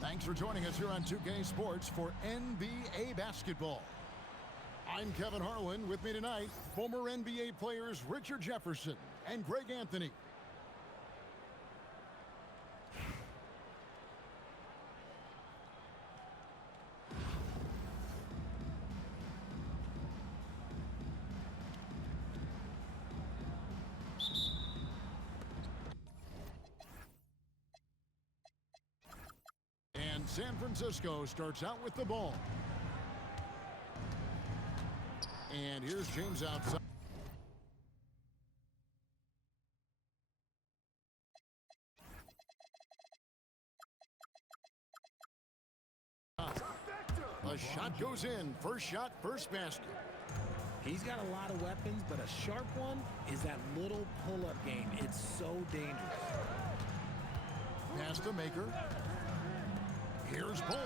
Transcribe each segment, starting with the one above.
Thanks for joining us here on 2K Sports for NBA basketball. I'm Kevin Harlan. With me tonight, former NBA players Richard Jefferson and Greg Anthony. And San Francisco starts out with the ball. And here's James outside. A shot goes in. First shot, first basket. He's got a lot of weapons, but a sharp one is that little pull-up game. It's so dangerous. Pass to Maker. Here's Bull.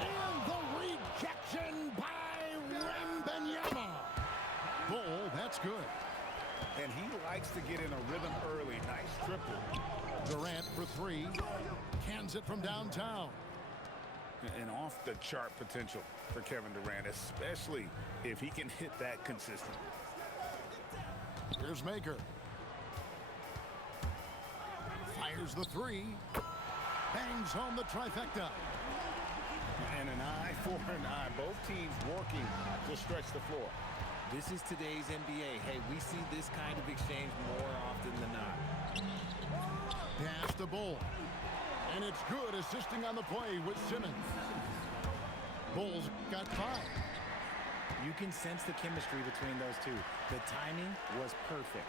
And the rejection by Wembanyama. Bull, that's good. And he likes to get in a rhythm early. Nice triple. Durant for three. Cans it from downtown. And off-the-chart potential for Kevin Durant, especially if he can hit that consistently. Here's Maker. Fires the three. Bangs home the trifecta. And an eye for an eye. Both teams working to stretch the floor. This is today's NBA. Hey, we see this kind of exchange more often than not. Pass to Bull. And it's good, assisting on the play with Simmons. Bull's got five. You can sense the chemistry between those two. The timing was perfect.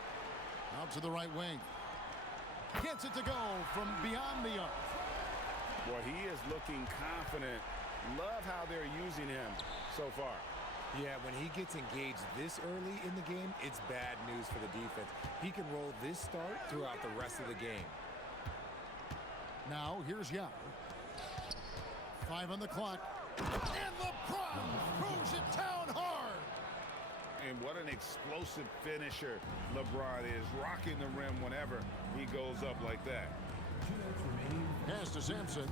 Out to the right wing. Gets it to go from beyond the arc. Well, he is looking confident. Love how they're using him so far. Yeah, when he gets engaged this early in the game, it's bad news for the defense. He can roll this start throughout the rest of the game. Now, here's Yao. 5 on the clock. And LeBron throws it down hard. And what an explosive finisher LeBron is. Rocking the rim whenever he goes up like that. Pass to Sampson.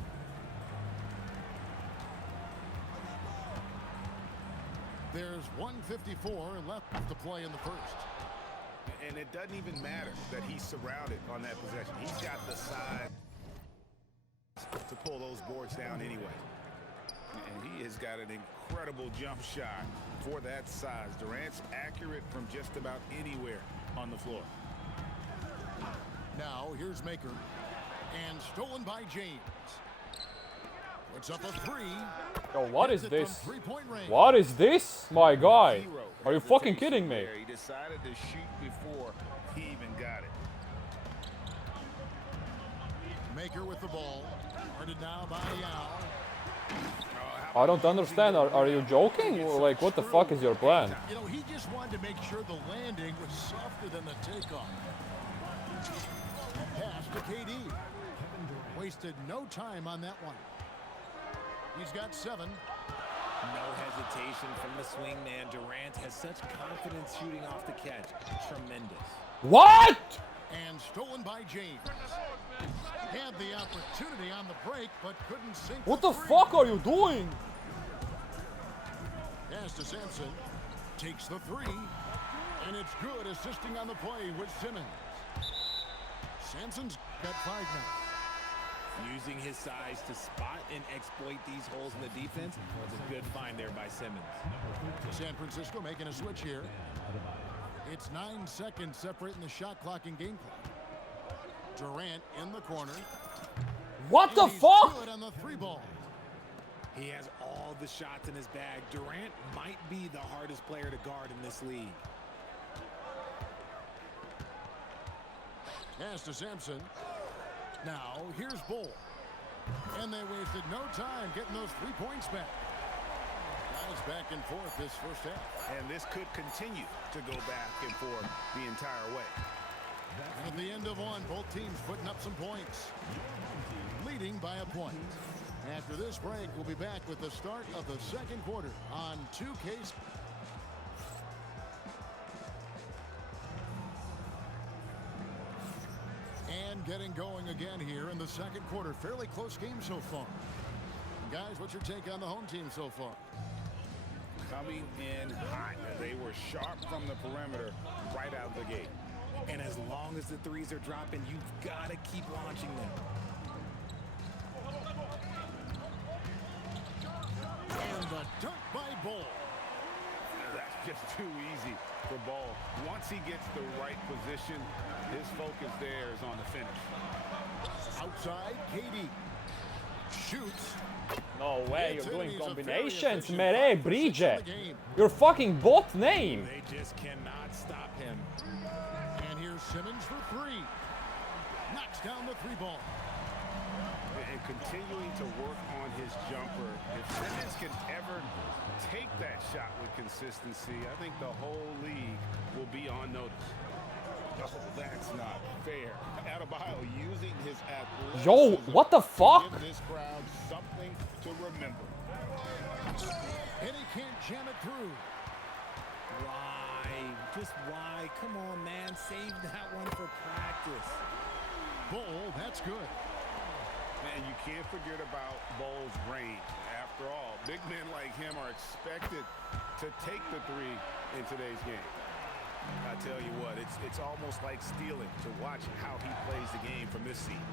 There's 1:54 left to play in the first. And it doesn't even matter that he's surrounded on that possession. He's got the size to pull those boards down anyway. And he has got an incredible jump shot for that size. Durant's accurate from just about anywhere on the floor. Now, here's Maker. And stolen by James. Puts up a three. Yo, what is Hits it this? from 3-point range. What is this? My guy. Are you fucking kidding me? He decided to shoot before he even got it. Maker with the ball. Guarded now by Yao. I don't understand. Are you joking? Like, what the fuck is your plan? You know, he just wanted to make sure the landing was softer than the takeoff. Pass to KD. Wasted no time on that one. He's got 7. No hesitation from the swing man. Durant has such confidence shooting off the catch. Tremendous. What? And stolen by James. Had the opportunity on the break, but couldn't sink. What the fuck are you doing? Pass to Sampson. Takes the three. And it's good, assisting on the play with Simmons. Sampson's got 5 now. Using his size to spot and exploit these holes in the defense was a good find there by Simmons. San Francisco making a switch here. It's 9 seconds separating the shot clock and game clock. Durant in the corner. What the And he's fuck? good on the 3 ball. He has all the shots in his bag. Durant might be the hardest player to guard in this league. Pass to Sampson. Now, here's Bull. And they wasted no time getting those 3 points back. Guys back and forth this first half. And this could continue to go back and forth the entire way. And at the end of one, both teams putting up some points. Leading by a point. After this break, we'll be back with the start of the second quarter on 2K. And getting going again here in the second quarter. Fairly close game so far. Guys, what's your take on the home team so far? Coming in hot. They were sharp from the perimeter right out of the gate. And as long as the threes are dropping, you've got to keep launching them. And the dunk by Ball. That's just too easy for Ball. Once he gets the right position, his focus there is on the finish. Outside, KD. Shoots. No way, you're doing He's a very combinations, efficient Mere 5 for 6 in Bridge. the game. Your fucking bot name. They just cannot stop him. And here's Simmons for 3. Knocks down the 3 ball. And continuing to work on his jumper. If Simmons can ever take that shot with consistency, I think the whole league will be on notice. Oh, that's not fair. Adebayo using his athleticism. Yo, what the fuck? Give this crowd something to remember. And he can't jam it through. Why? Just why? Come on, man. Save that one for practice. Bull, that's good. Man, you can't forget about Bull's range. After all, big men like him are expected to take the 3 in today's game. I tell you what, it's almost like stealing to watch how he plays the game from this seat.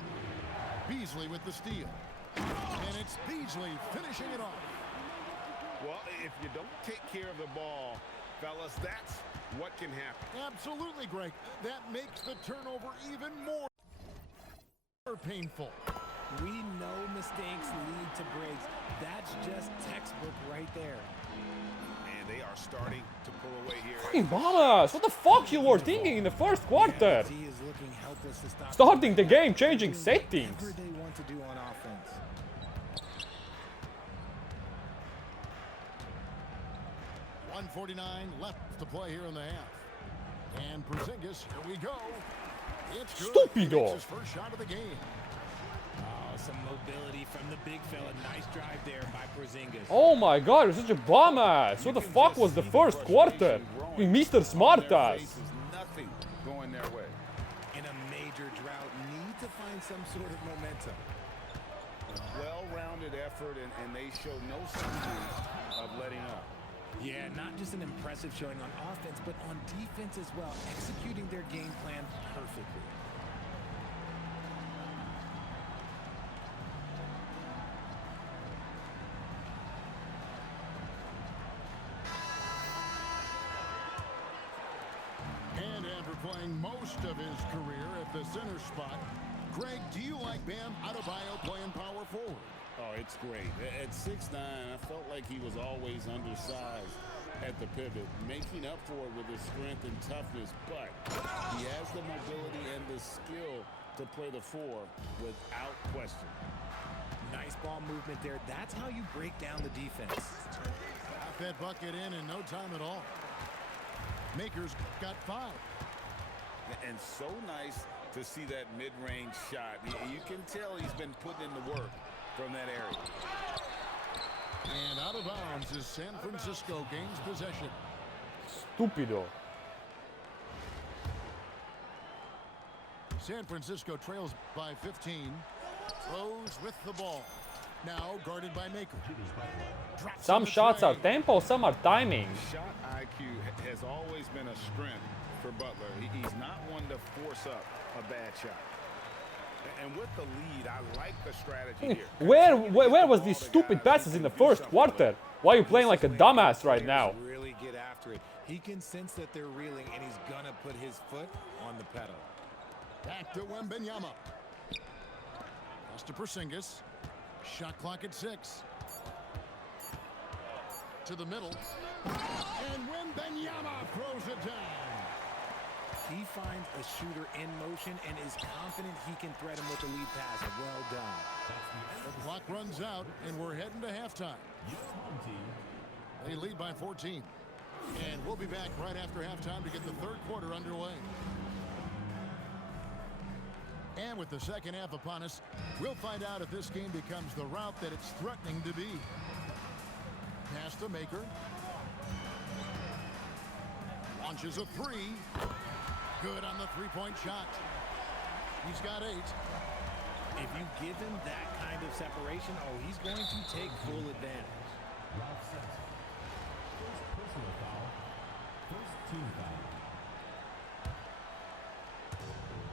Beasley with the steal. And it's Beasley finishing it off. Well, if you don't take care of the ball, fellas, that's what can happen. Absolutely, Greg. That makes the turnover even more painful. We know mistakes lead to breaks. That's just textbook right there. And they are starting to pull away here. Fucking Bombers, what the fuck you were thinking in the first quarter? He is looking helpless to stop. Starting the game, changing settings. Whatever they want to do on offense. .149 left to play here in the half. And Porzingis, here we go. It's good. Stupido. He makes his first shot of the game. Oh, some mobility from the big fella. Nice drive there by Porzingis. Oh my god, you're such a bum ass. What the fuck was the first quarter? You Mr. Smartass. Nothing going their way. In a major drought, need to find some sort of momentum. Well-rounded effort, and they show no signs of letting up. Yeah, not just an impressive showing on offense, but on defense as well, executing their game plan perfectly. And after playing most of his career at the center spot, Greg, do you like Bam Adebayo playing power forward? Oh, it's great. At 6'9", I felt like he was always undersized at the pivot, making up for it with his strength and toughness, but he has the mobility and the skill to play the 4 without question. Nice ball movement there. That's how you break down the defense. Got that bucket in no time at all. Makers got 5. And so nice to see that mid-range shot. You can tell he's been putting in the work from that area. And out of bounds as San Francisco gains possession. Stupido. San Francisco trails by 15. Throws with the ball. Now guarded by Maker. Drops Some on the shots tray. are tempo, some are timing. Shot IQ has always been a strength for Butler. He's not one to force up a bad shot. And with the lead, I like the strategy here. Where was these stupid passes in the first quarter? Why are you playing like a dumbass right now? Really get after it. He can sense that they're reeling, and he's gonna put his foot on the pedal. Back to Wembanyama. Pass to Porzingis. Shot clock at 6. To the middle. And Wembanyama throws it down. He finds a shooter in motion and is confident he can threat him with the lead pass. Well done. The clock runs out, and we're heading to halftime. They lead by 14. And we'll be back right after halftime to get the third quarter underway. And with the second half upon us, we'll find out if this game becomes the route that it's threatening to be. Pass to Maker. Launches a 3. Good on the three-point shot. He's got 8. If you give him that kind of separation, oh, he's going to take full advantage.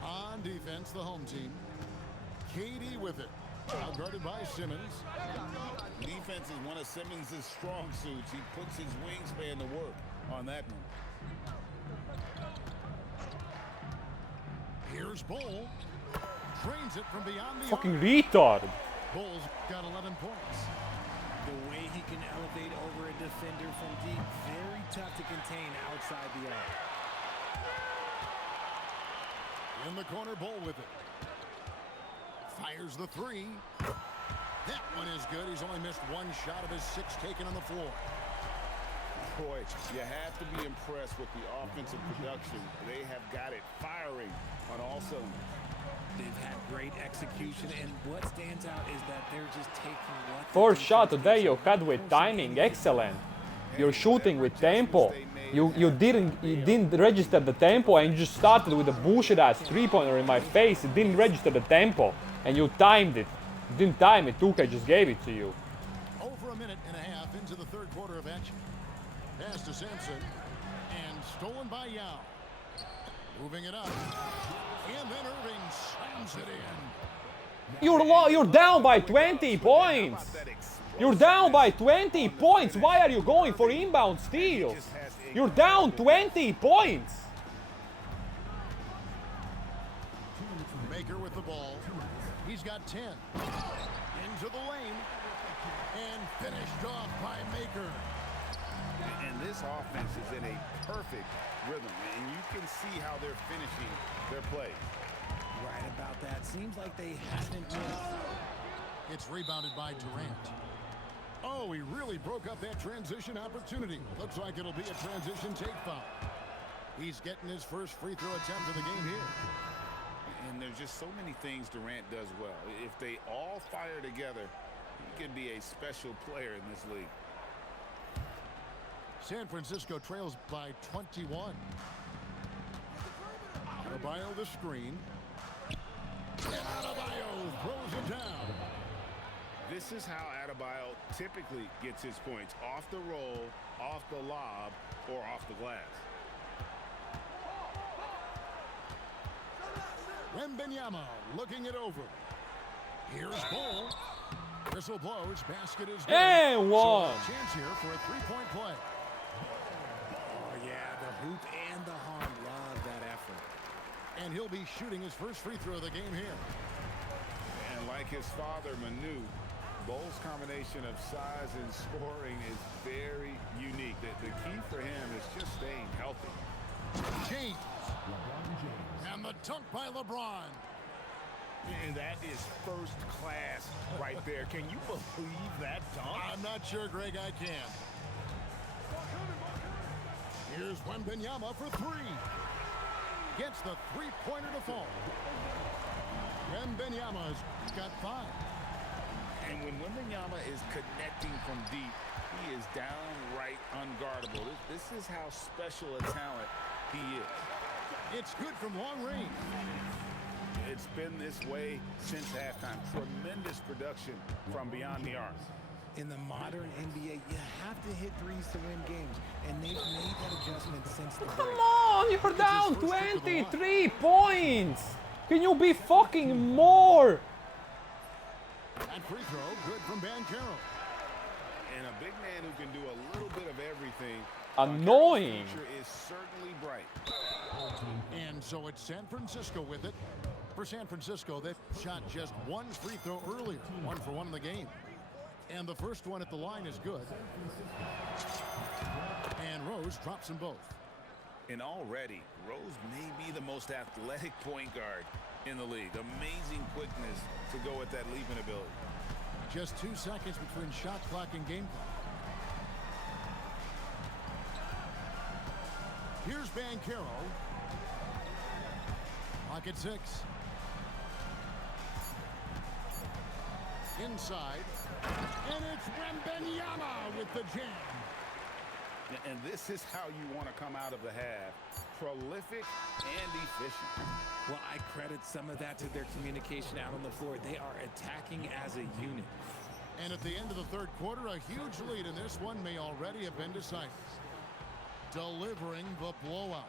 On defense, the home team. Kjiinieti with it. Now guarded by Simmons. Defense is one of Simmons' strong suits. He puts his wingspan to work on that one. Here's Bull. Trains it from beyond the Fucking arc. retard. Bull's got 11 points. The way he can elevate over a defender from deep, very tough to contain outside the arc. In the corner, Bull with it. Fires the 3. That one is good. He's only missed 1 shot of his 6 taken on the floor. Boy, you have to be impressed with the offensive production. They have got it firing on all cylinders. They've had great execution, and what stands out is that they're just taking what... First shot today you had with timing, excellent. You're shooting with tempo. You didn't register the tempo, and you just started with a bullshit ass 3-pointer in my face. It didn't register the tempo, and you timed it. You didn't time it. Tuka just gave it to you. Over a minute and a half into the third quarter of action. Pass to Sampson, and stolen by Yao. Moving it up, and then Irving slams it in. You're down by 20 points. You're down by 20 points. Why are you going for inbound steals? You're down 20 points. Maker with the ball. He's got 10. Into the lane. And finished off by Maker. And this offense is in a perfect rhythm, and you can see how they're finishing their play. Right about that. Seems like they haven't missed. It's rebounded by Durant. Oh, he really broke up that transition opportunity. Looks like it'll be a transition take foul. He's getting his first free throw attempt of the game here. And there's just so many things Durant does well. If they all fire together, he could be a special player in this league. San Francisco trails by 21. Adebayo the screen. And Adebayo throws it down. This is how Adebayo typically gets his points: off the roll, off the lob, or off the glass. Wembanyama looking it over. Here's Bull. Whistle blows. Basket is good. And one. So a chance here for a three-point play. Oh, yeah, the hoop and the harm. Love that effort. And he'll be shooting his first free throw of the game here. And like his father, Manu, Bull's combination of size and scoring is very unique. The key for him is just staying healthy. James. And the dunk by LeBron. And that is first class right there. Can you believe that dunk? I'm not sure, Greg, I can. Here's Wembanyama for 3. Gets the three-pointer to fall. Wembanyama's got 5. And when Wembanyama is connecting from deep, he is downright unguardable. This is how special a talent he is. It's good from long range. It's been this way since halftime. Tremendous production from beyond the arc. In the modern NBA, you have to hit threes to win games, and they've made that adjustment since the break. Come on, you're down 23 points. Can you be fucking more? That free throw, good from Banchero. And a big man who can do a little bit of everything. Annoying. The future is certainly bright. And so it's San Francisco with it. For San Francisco, they shot just 1 free throw earlier, 1 for 1 in the game. And the first one at the line is good. And Rose drops them both. And already, Rose may be the most athletic point guard in the league. Amazing quickness to go with that leaping ability. Just 2 seconds between shot clock and game clock. Here's Banchero. Pocket 6. Inside. And it's Wembanyama with the jam. And this is how you want to come out of the half. Prolific and efficient. Well, I credit some of that to their communication out on the floor. They are attacking as a unit. And at the end of the third quarter, a huge lead in this one may already have been decided. Delivering the blowout.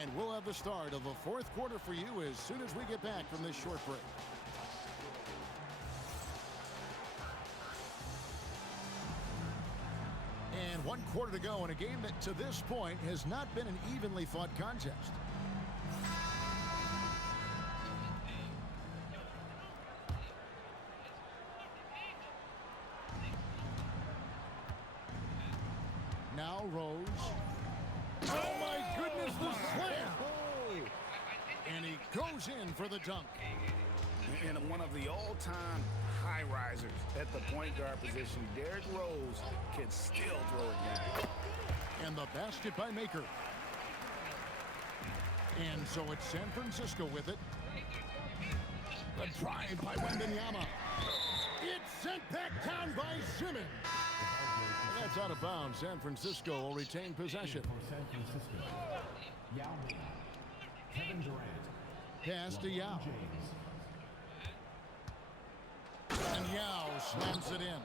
And we'll have the start of the fourth quarter for you as soon as we get back from this short break. And 1 quarter to go in a game that to this point has not been an evenly fought contest. Now Rose. Oh my goodness, the slam! And he goes in for the dunk. And one of the all-time high risers at the point guard position, Derrick Rose can still throw it down. And the basket by Maker. And so it's San Francisco with it. The drive by Wembanyama. It's sent back down by Simmons. And that's out of bounds. San Francisco will retain possession. San Francisco. Yao Ming. Kevin Durant. Pass to Yao. And Yao slams it in.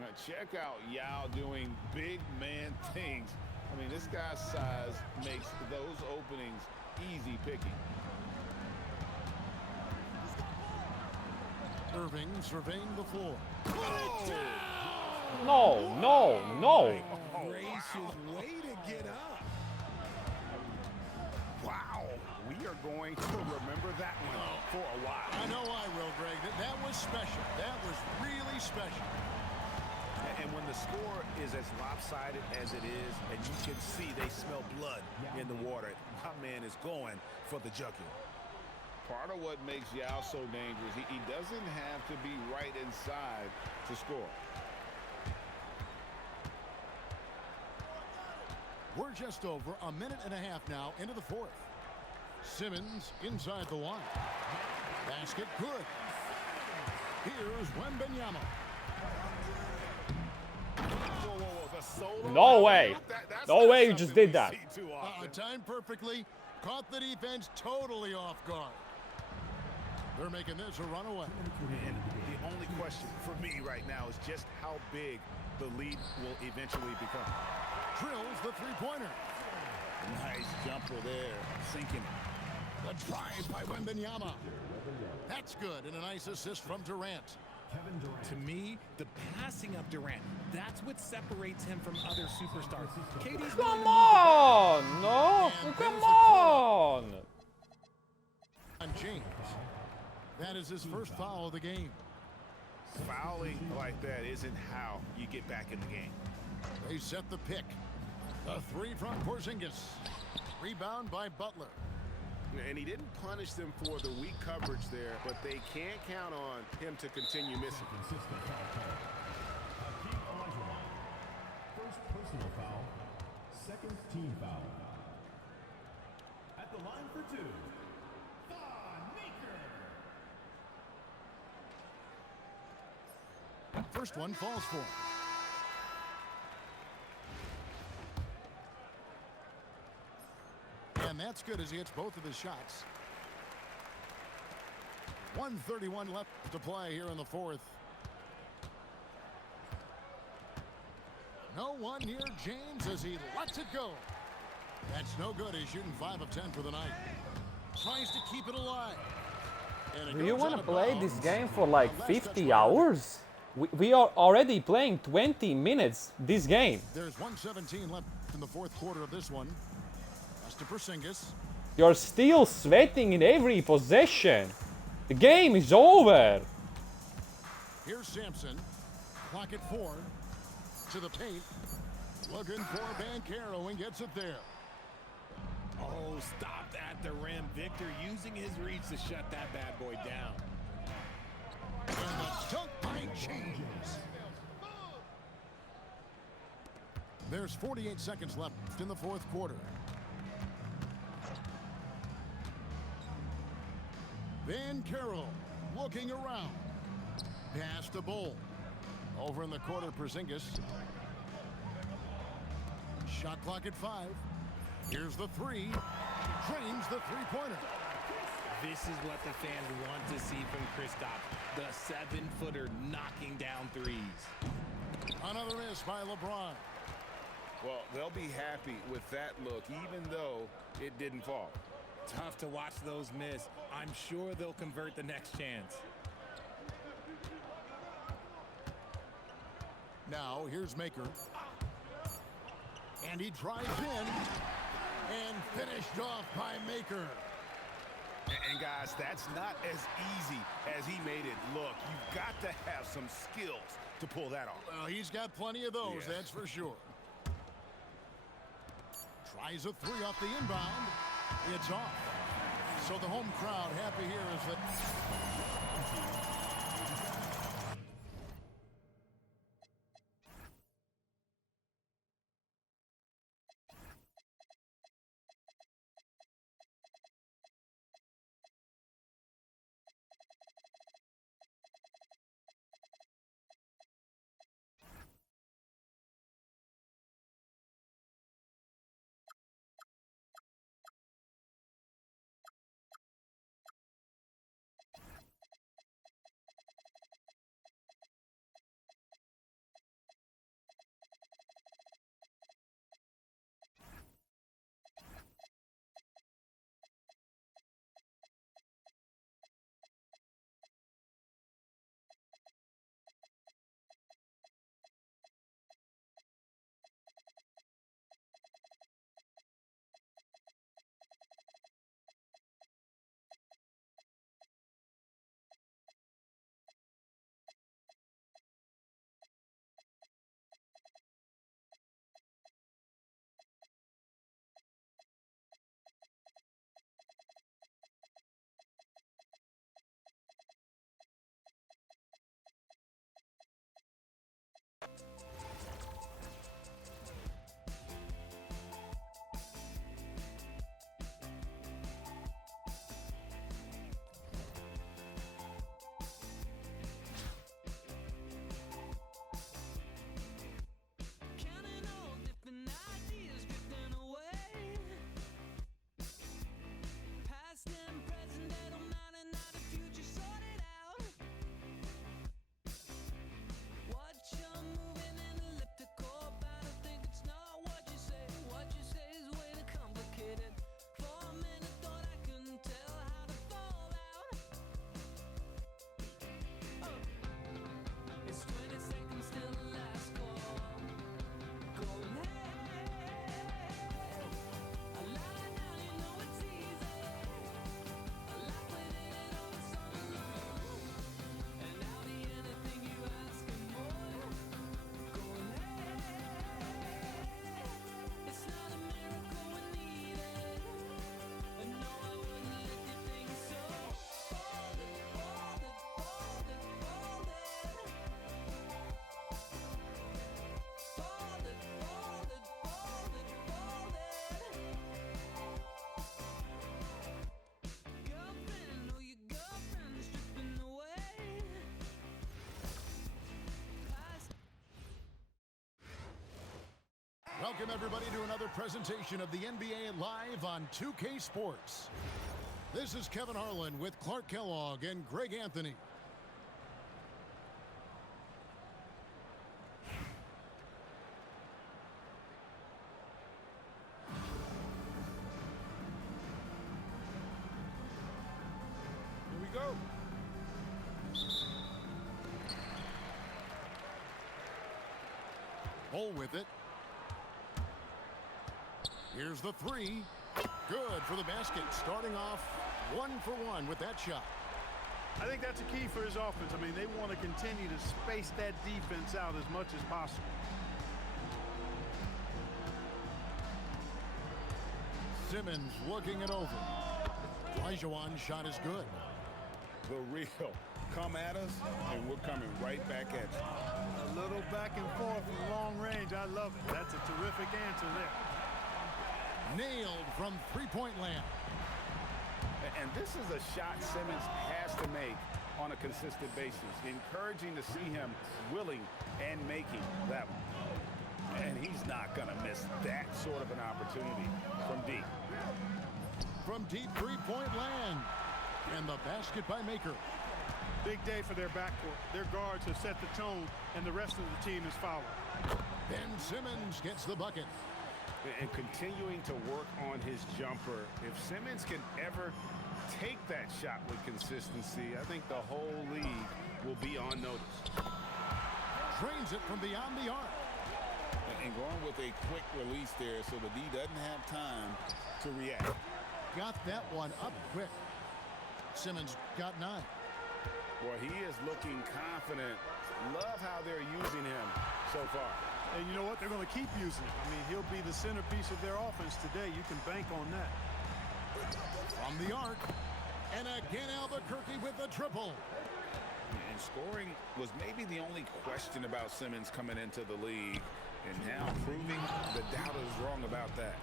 Now check out Yao doing big man things. I mean, this guy's size makes those openings easy picking. Irving surveying the floor. No, no, no. Gracious, way to get up. Wow, we are going to remember that one for a while. I know I will, Greg. That was special. That was really special. And when the score is as lopsided as it is, and you can see they smell blood in the water, my man is going for the jugular. Part of what makes Yao so dangerous, he doesn't have to be right inside to score. We're just over a minute and a half now into the fourth. Simmons inside the line. Basket good. Here's Wembanyama. Whoa, whoa, whoa. The solo. No way. That's No not way you something just did we that. see too often. Timed perfectly. Caught the defense totally off guard. They're making this a runaway. And the only question for me right now is just how big the lead will eventually become. Drills the three-pointer. Nice jumper there, sinking. The drive by Wembanyama. That's good, and a nice assist from Durant. Kevin Durant. To me, the passing of Durant, that's what separates him from other superstars. KD's Come on, no, come on. And James. That is his first foul of the game. Fouling like that isn't how you get back in the game. They set the pick. A three from Porzingis. Rebound by Butler. And he didn't punish them for the weak coverage there, but they can't count on him to continue missing. Francisco foul call. Hakeem Olajuwon. First personal foul. Second team foul. At the line for two. First one falls for him. And that's good as he hits both of his shots. 1:31 left to play here in the fourth. No one near James as he lets it go. That's no good. He's shooting 5 of 10 for the night. Tries to keep it alive. Do you want to play this game for like 50 hours? We are already playing 20 minutes this game. There's 1:17 left in the fourth quarter of this one. Pass to Porzingis. You're still sweating in every possession. The game is over. Here's Sampson. Clock at 4. To the paint. Looking for Banchero and gets it there. Oh, stopped at the rim. Victor using his reach to shut that bad boy down. And the dunk by James. There's 48 seconds left in the fourth quarter. Banchero looking around. Pass to Bull. Over in the corner, Porzingis. Shot clock at 5. Here's the 3. Drains the three-pointer. This is what the fans want to see from Kristaps, the 7-footer knocking down threes. Another miss by LeBron. Well, they'll be happy with that look, even though it didn't fall. Tough to watch those miss. I'm sure they'll convert the next chance. Now, here's Maker. And he drives in. And finished off by Maker. And guys, that's not as easy as he made it look. You've got to have some skills to pull that off. Well, he's got plenty of those, Yeah. that's for sure. Tries a 3 off the inbound. It's off. So the home crowd happy here is that... Welcome, everybody, to another presentation of the NBA Live on 2K Sports. This is Kevin Harlan with Clark Kellogg and Greg Anthony. Here we go. Bull with it. Here's the 3. Good for the basket. Starting off 1-for-1 with that shot. I think that's a key for his offense. I mean, they want to continue to space that defense out as much as possible. Simmons looking it over. Olajuwon's shot is good. The real. Come at us, and we're coming right back at you. A little back and forth from long range. I love it. That's a terrific answer there. Nailed from three-point land. And this is a shot Simmons has to make on a consistent basis. Encouraging to see him willing and making that one. And he's not going to miss that sort of an opportunity from deep. From deep three-point land. And the basket by Maker. Big day for their backcourt. Their guards have set the tone, and the rest of the team is following. Ben Simmons gets the bucket. And continuing to work on his jumper. If Simmons can ever take that shot with consistency, I think the whole league will be on notice. Drains it from beyond the arc. And going with a quick release there so the D doesn't have time to react. Got that one up quick. Simmons got 9. Well, he is looking confident. Love how they're using him so far. And you know what? They're going to keep using him. I mean, he'll be the centerpiece of their offense today. You can bank on that. From the arc. And again, Albuquerque with the triple. And scoring was maybe the only question about Simmons coming into the league. And now proving the doubters wrong about that.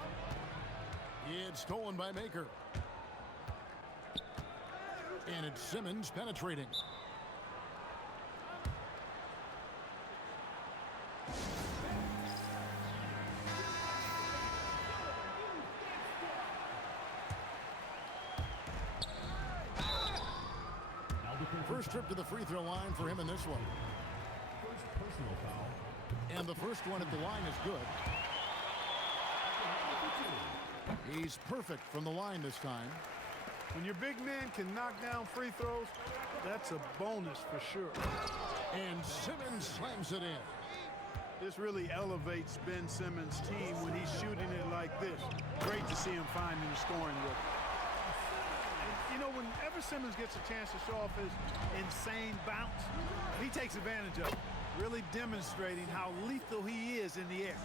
It's stolen by Maker. And it's Simmons penetrating. First trip to the free throw line for him in this one. First personal foul. And the first one at the line is good. He's perfect from the line this time. When your big man can knock down free throws, that's a bonus for sure. And Simmons slams it in. This really elevates Ben Simmons' team when he's shooting it like this. Great to see him finding the scoring rhythm. And, you know, whenever Simmons gets a chance to show off his insane bounce, he takes advantage of it, really demonstrating how lethal he is in the air.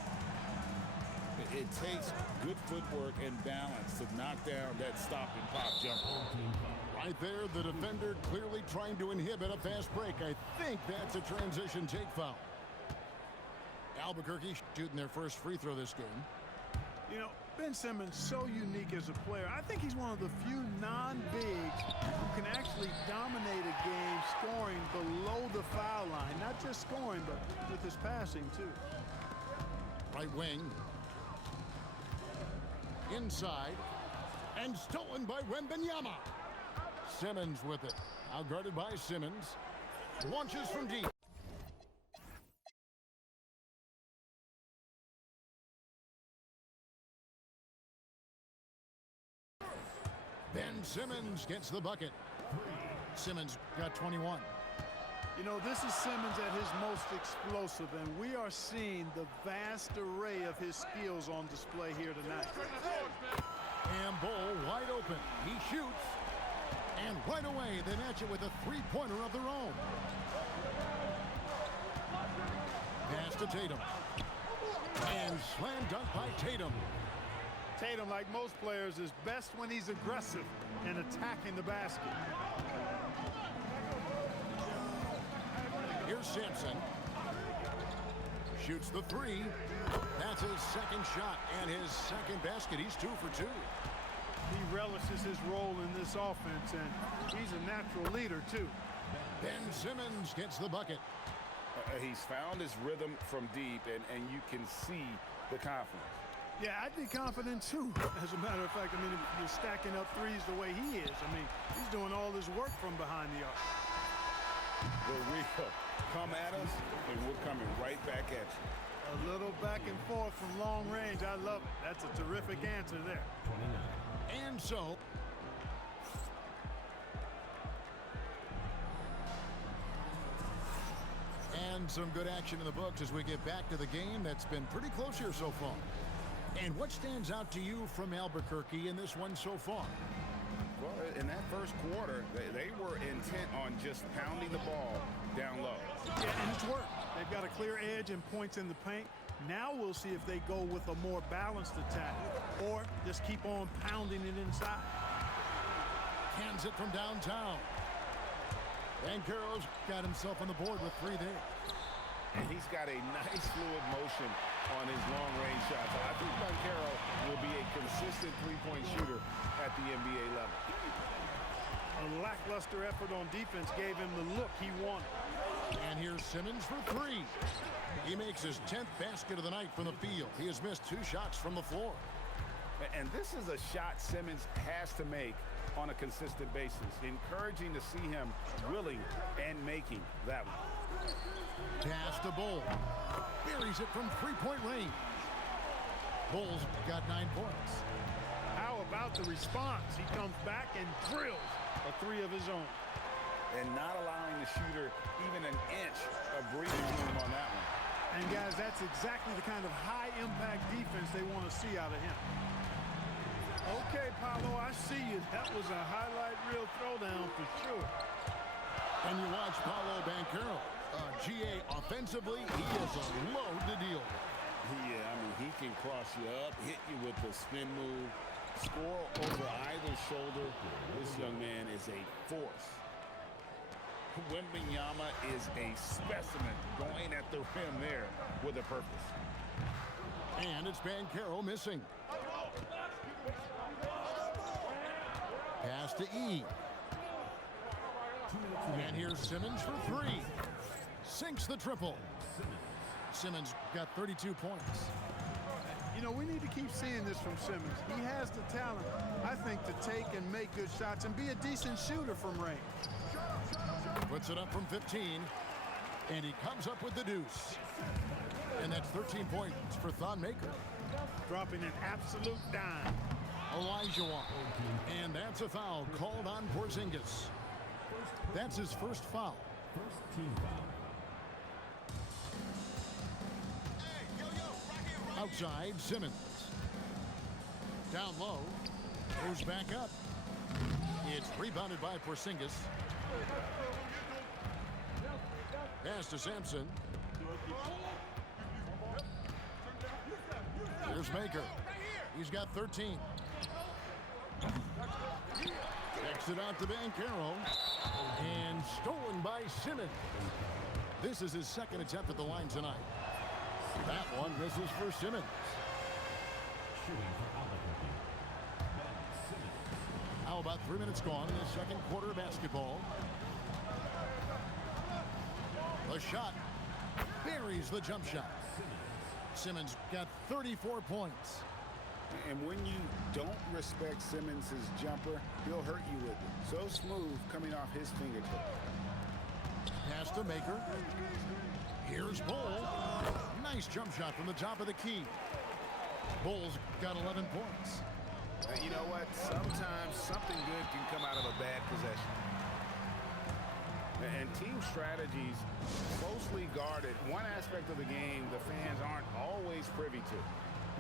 It takes good footwork and balance to knock down that stop and pop jumper. Right there, the defender clearly trying to inhibit a fast break. I think that's a transition take foul. Albuquerque shooting their first free throw this game. You know, Ben Simmons, so unique as a player. I think he's one of the few non-bigs who can actually dominate a game scoring below the foul line. Not just scoring, but with his passing, too. Right wing. Inside. And stolen by Wembanyama. Simmons with it. Outguarded by Simmons. Launches from deep. Ben Simmons gets the bucket. Simmons got 21. You know, this is Simmons at his most explosive, and we are seeing the vast array of his skills on display here tonight. And Bull wide open. He shoots. And right away, they match it with a three-pointer of their own. Pass to Tatum. And slam dunk by Tatum. Tatum, like most players, is best when he's aggressive and attacking the basket. Here's Sampson. Shoots the three. That's his second shot and his second basket. He's 2 for 2. He relishes his role in this offense, and he's a natural leader, too. Ben Simmons gets the bucket. He's found his rhythm from deep, and you can see the confidence. Yeah, I'd be confident, too. As a matter of fact, I mean, if you're stacking up threes the way he is, I mean, he's doing all his work from behind the arc. The real come at us, and we're coming right back at you. A little back and forth from long range. I love it. That's a terrific answer there. And so, and some good action in the books as we get back to the game that's been pretty close here so far. And what stands out to you from Albuquerque in this one so far? Well, in that first quarter, they were intent on just pounding the ball down low. Yeah, and it's worked. They've got a clear edge and points in the paint. Now we'll see if they go with a more balanced attack or just keep on pounding it inside. Cans it from downtown. Banchero's got himself on the board with 3 there. And he's got a nice fluid motion on his long-range shots. I think Banchero will be a consistent three-point shooter at the NBA level. A lackluster effort on defense gave him the look he wanted. And here's Simmons for three. He makes his 10th basket of the night from the field. He has missed 2 shots from the floor. And this is a shot Simmons has to make on a consistent basis. Encouraging to see him willing and making that one. Pass to Bull. Buries it from 3-point range. Bull's got 9 points. How about the response? He comes back and drills a 3 of his own. And not allowing the shooter even an inch of breathing room on that one. And guys, that's exactly the kind of high-impact defense they want to see out of him. Okay, Paolo, I see you. That was a highlight reel throwdown for sure. And you watch Paolo Banchero. GA offensively, he is a load to deal with. Yeah, I mean, he can cross you up, hit you with the spin move, score over either shoulder. This young man is a force. Wembanyama is a specimen going at the rim there with a purpose. And it's Banchero missing. Pass to E. And here's Simmons for 3. Sinks the triple. Simmons got 32 points. You know, we need to keep seeing this from Simmons. He has the talent, I think, to take and make good shots and be a decent shooter from range. Puts it up from 15, and he comes up with the deuce. And that's 13 points for Thon Maker. Dropping an absolute dime. Olajuwon. And that's a foul called on Porzingis. That's his first foul. First team foul. Outside, Simmons. Down low. Goes back up. It's rebounded by Porzingis. Pass to Sampson. Here's Maker. He's got 13. Kicks it out to Banchero. And stolen by Simmons. This is his second attempt at the line tonight. That one misses for Simmons. Shooting for Albuquerque. Ben Simmons. How about 3 minutes gone in the second quarter of basketball? The shot buries the jump shot. Simmons got 34 points. And when you don't respect Simmons' jumper, he'll hurt you with it. So smooth coming off his fingertip. Pass to Maker. Here's Bull. Nice jump shot from the top of the key. Bull's got 11 points. You know what? Sometimes something good can come out of a bad possession. And team strategies closely guarded. One aspect of the game the fans aren't always privy to.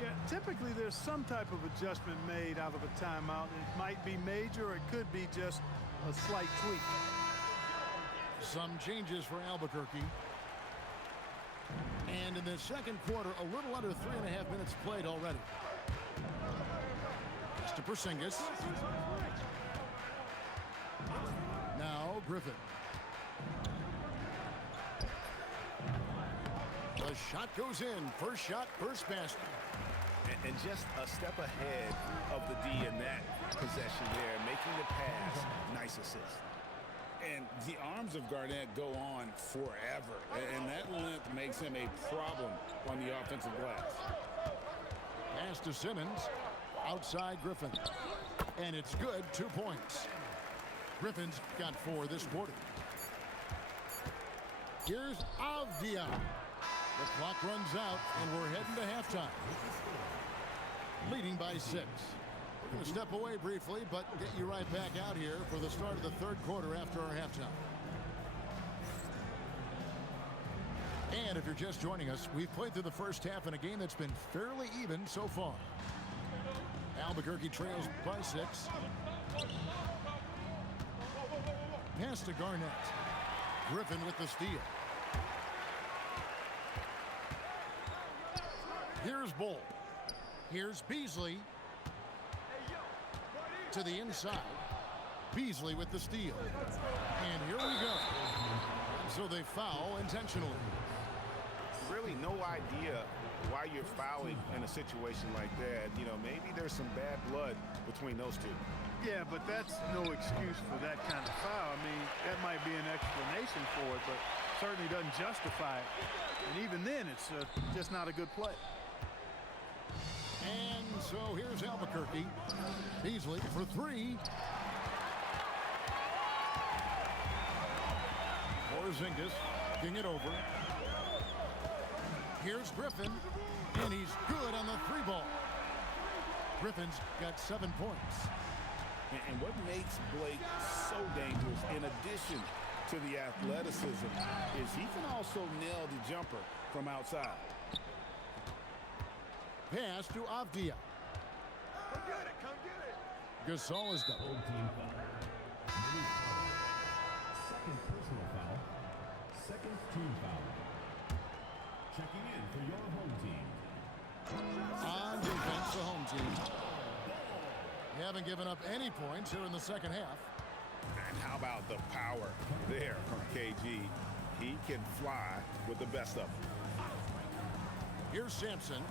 Yeah, typically there's some type of adjustment made out of a timeout. It might be major, or it could be just a slight tweak. Some changes for Albuquerque. And in the second quarter, a little under 3.5 minutes played already. Pass to Porzingis. Now Griffin. The shot goes in. First shot, first basket. And just a step ahead of the D in that possession there, making the pass. Nice assist. And the arms of Garnett go on forever. And that length makes him a problem on the offensive glass. Pass to Simmons. Outside Griffin. And it's good, 2 points. Griffin's got 4 this quarter. Here's Avdia. The clock runs out, and we're heading to halftime. Leading by 6. We're going to step away briefly, but get you right back out here for the start of the third quarter after our halftime. And if you're just joining us, we've played through the first half in a game that's been fairly even so far. Albuquerque trails by 6. Pass to Garnett. Griffin with the steal. Here's Bull. Here's Beasley. To the inside. Beasley with the steal. And here we go. So they foul intentionally. Really no idea why you're fouling in a situation like that. You know, maybe there's some bad blood between those two. Yeah, but that's no excuse for that kind of foul. I mean, that might be an explanation for it, but certainly doesn't justify it. And even then, it's just not a good play. And so here's Albuquerque. Beasley for three. Porzingis king it over. Here's Griffin, and he's good on the three ball. Griffin's got 7 points. And what makes Blake so dangerous, in addition to the athleticism, is he can also nail the jumper from outside. Pass to Avdia. Come get it, come get it. Gasol is done. Home team foul. Second personal foul. Second team foul. Checking in for your home team. On defense, the home team. They haven't given up any points here in the second half. And how about the power there from KG? He can fly with the best of them. Here's Sampson.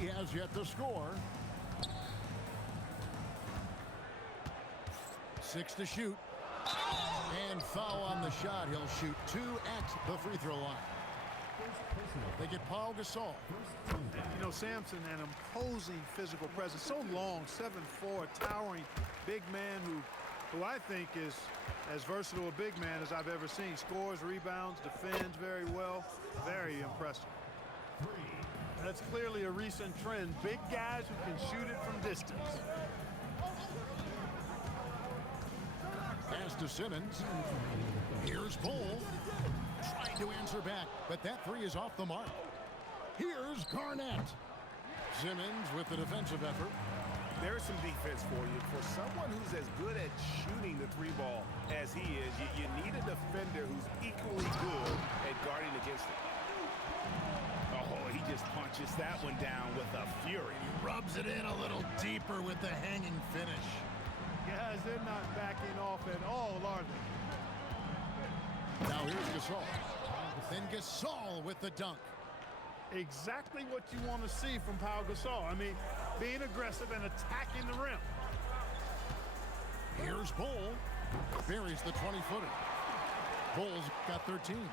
He has yet to score. 6 to shoot. And foul on the shot. He'll shoot 2 at the free throw line. They get Paul Gasol. You know, Sampson, an imposing physical presence, so long, 7'4", towering big man who I think is as versatile a big man as I've ever seen. Scores, rebounds, defends very well. Very impressive. That's clearly a recent trend. Big guys who can shoot it from distance. Pass to Simmons. Here's Bull. Trying to answer back, but that three is off the mark. Here's Garnett. Simmons with the defensive effort. There's some defense for you. For someone who's as good at shooting the three ball as he is, you need a defender who's equally good at guarding against it. Oh, he just punches that one down with a fury. Rubs it in a little deeper with the hanging finish. Guys, they're not backing off at all, are they? Now here's Gasol. Then Gasol with the dunk. Exactly what you want to see from Pau Gasol. I mean, being aggressive and attacking the rim. Here's Bull. Buries the 20-footer. Bull's got 13.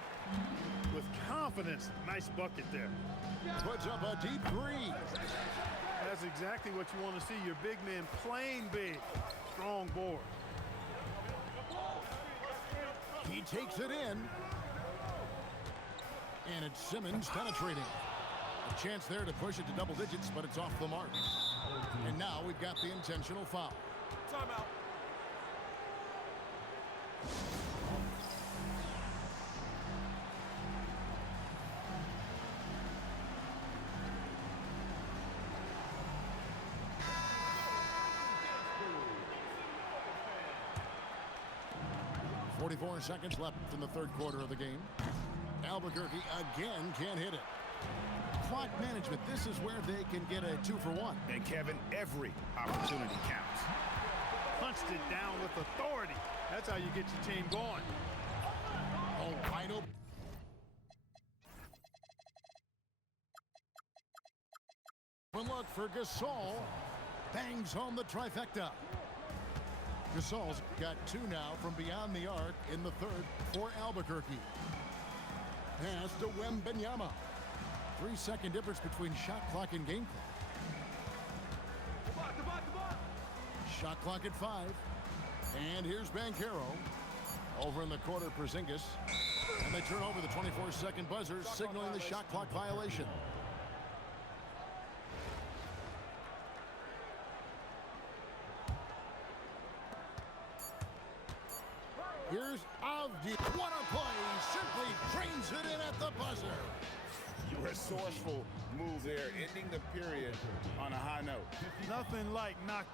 With confidence. Nice bucket there. Puts up a deep three. That's exactly what you want to see. Your big man playing big. Strong board. He takes it in. And it's Simmons penetrating. A chance there to push it to double digits, but it's off the mark. And now we've got the intentional foul. Timeout. .44 seconds left in the third quarter of the game. Albuquerque again can't hit it. Clock management, this is where they can get a 2-for-1. And Kevin, every opportunity counts. Punched it down with authority. That's how you get your team going. Oh, wide open. One look for Gasol. Bangs home the trifecta. Gasol's got 2 now from beyond the arc in the third for Albuquerque. Pass to Wembanyama. 3-second difference between shot clock and game clock. Shot clock at 5. And here's Banchero. Over in the corner, Porzingis. And they turn over the 24-second buzzer, signaling the shot clock violation. Here's Avdia. What a play. Simply drains it in at the buzzer. Resourceful move there, ending the period on a high note. Nothing like knock.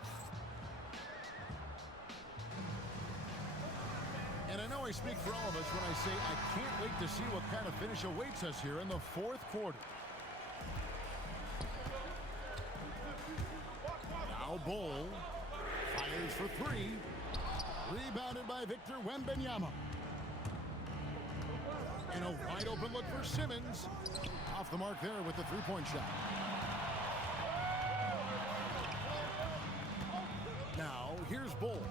And I know I speak for all of us when I say I can't wait to see what kind of finish awaits us here in the fourth quarter. Now Bull fires for 3. Rebounded by Victor Wembanyama. And a wide open look for Simmons. Off the mark there with the three-point shot. Now here's Bull.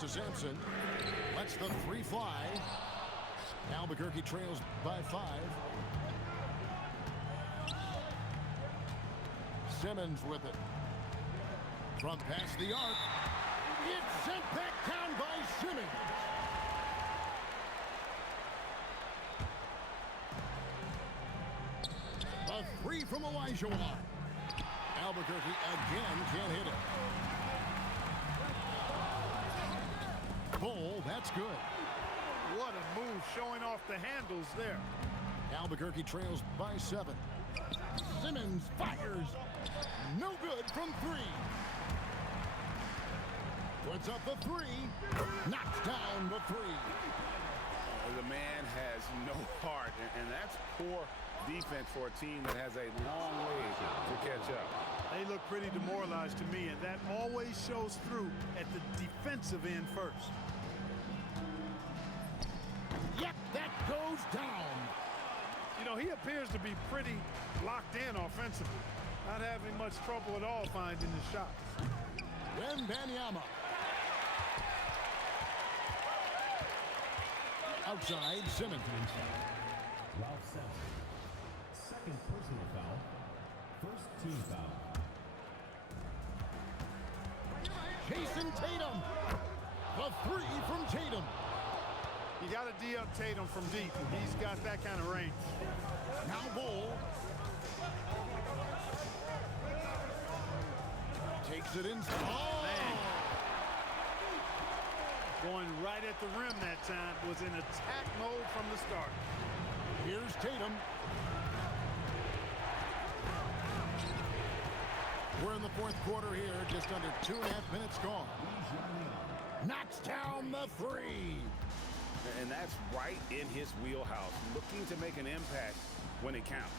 to Sampson. Lets the three fly. Albuquerque trails by 5. Simmons with it. From past the arc. It's sent back down by Simmons. A three from Elijah. Albuquerque again can't hit it. Bull, that's good. What a move, showing off the handles there. Albuquerque trails by 7. Simmons fires. No good from 3. Puts up the 3. Knocks down the 3. The man has no heart, and that's poor defense for a team that has a long way to catch up. They look pretty demoralized to me, and that always shows through at the defensive end first. Yep, that goes down. You know, he appears to be pretty locked in offensively. Not having much trouble at all finding the shots. Wembanyama. Outside, Simmons. Ralph Sampson. Second personal foul. First team foul. Jason Tatum. The 3 from Tatum. You got to D up Tatum from deep. He's got that kind of range. Now Bull. Takes it in. Oh! Man. Going right at the rim that time. Was in attack mode from the start. Here's Tatum. We're in the fourth quarter here. Just under 2.5 minutes gone. Knocks down the 3. And that's right in his wheelhouse, looking to make an impact when it counts.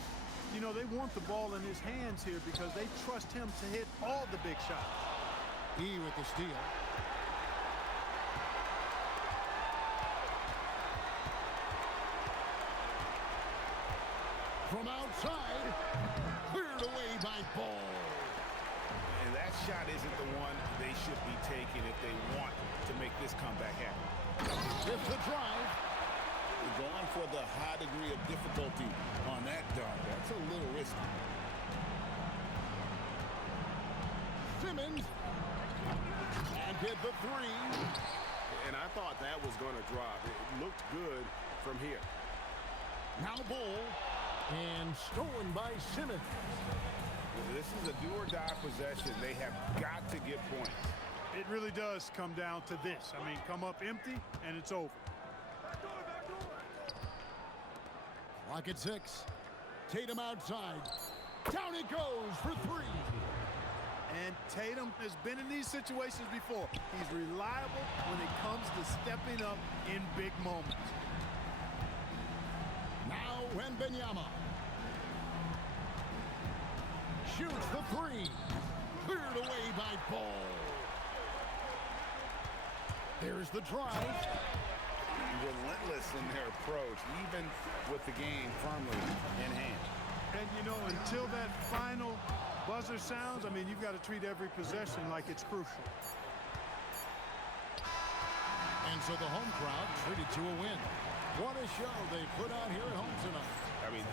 You know, they want the ball in his hands here because they trust him to hit all the big shots. E with the steal. From outside, cleared away by Ball. And that shot isn't the one they should be taking if they want to make this comeback happen. It's the drive. Going for the high degree of difficulty on that dunk. That's a little risky. Simmons. And hit the 3. And I thought that was going to drop. It looked good from here. Now Bull. And stolen by Simmons. This is a do-or-die possession. They have got to get points. It really does come down to this. I mean, come up empty, and it's over. Clock at 6. Tatum outside. Down it goes for 3. And Tatum has been in these situations before. He's reliable when it comes to stepping up in big moments. Now Wembanyama. Shoots the 3. Cleared away by Ball. There's the drive. Relentless in their approach, even with the game firmly in hand. And, you know, until that final buzzer sounds, I mean, you've got to treat every possession like it's crucial. And so the home crowd treated to a win. What a show they put on here at home tonight. I mean,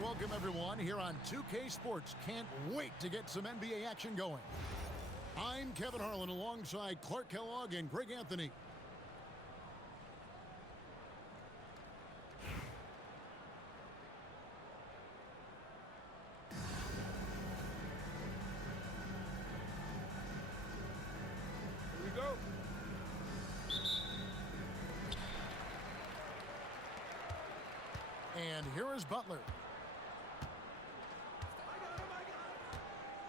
welcome everyone here on 2K Sports. Can't wait to get some NBA action going. I'm Kevin Harlan alongside Clark Kellogg and Greg Anthony. Here we go. And here is Butler.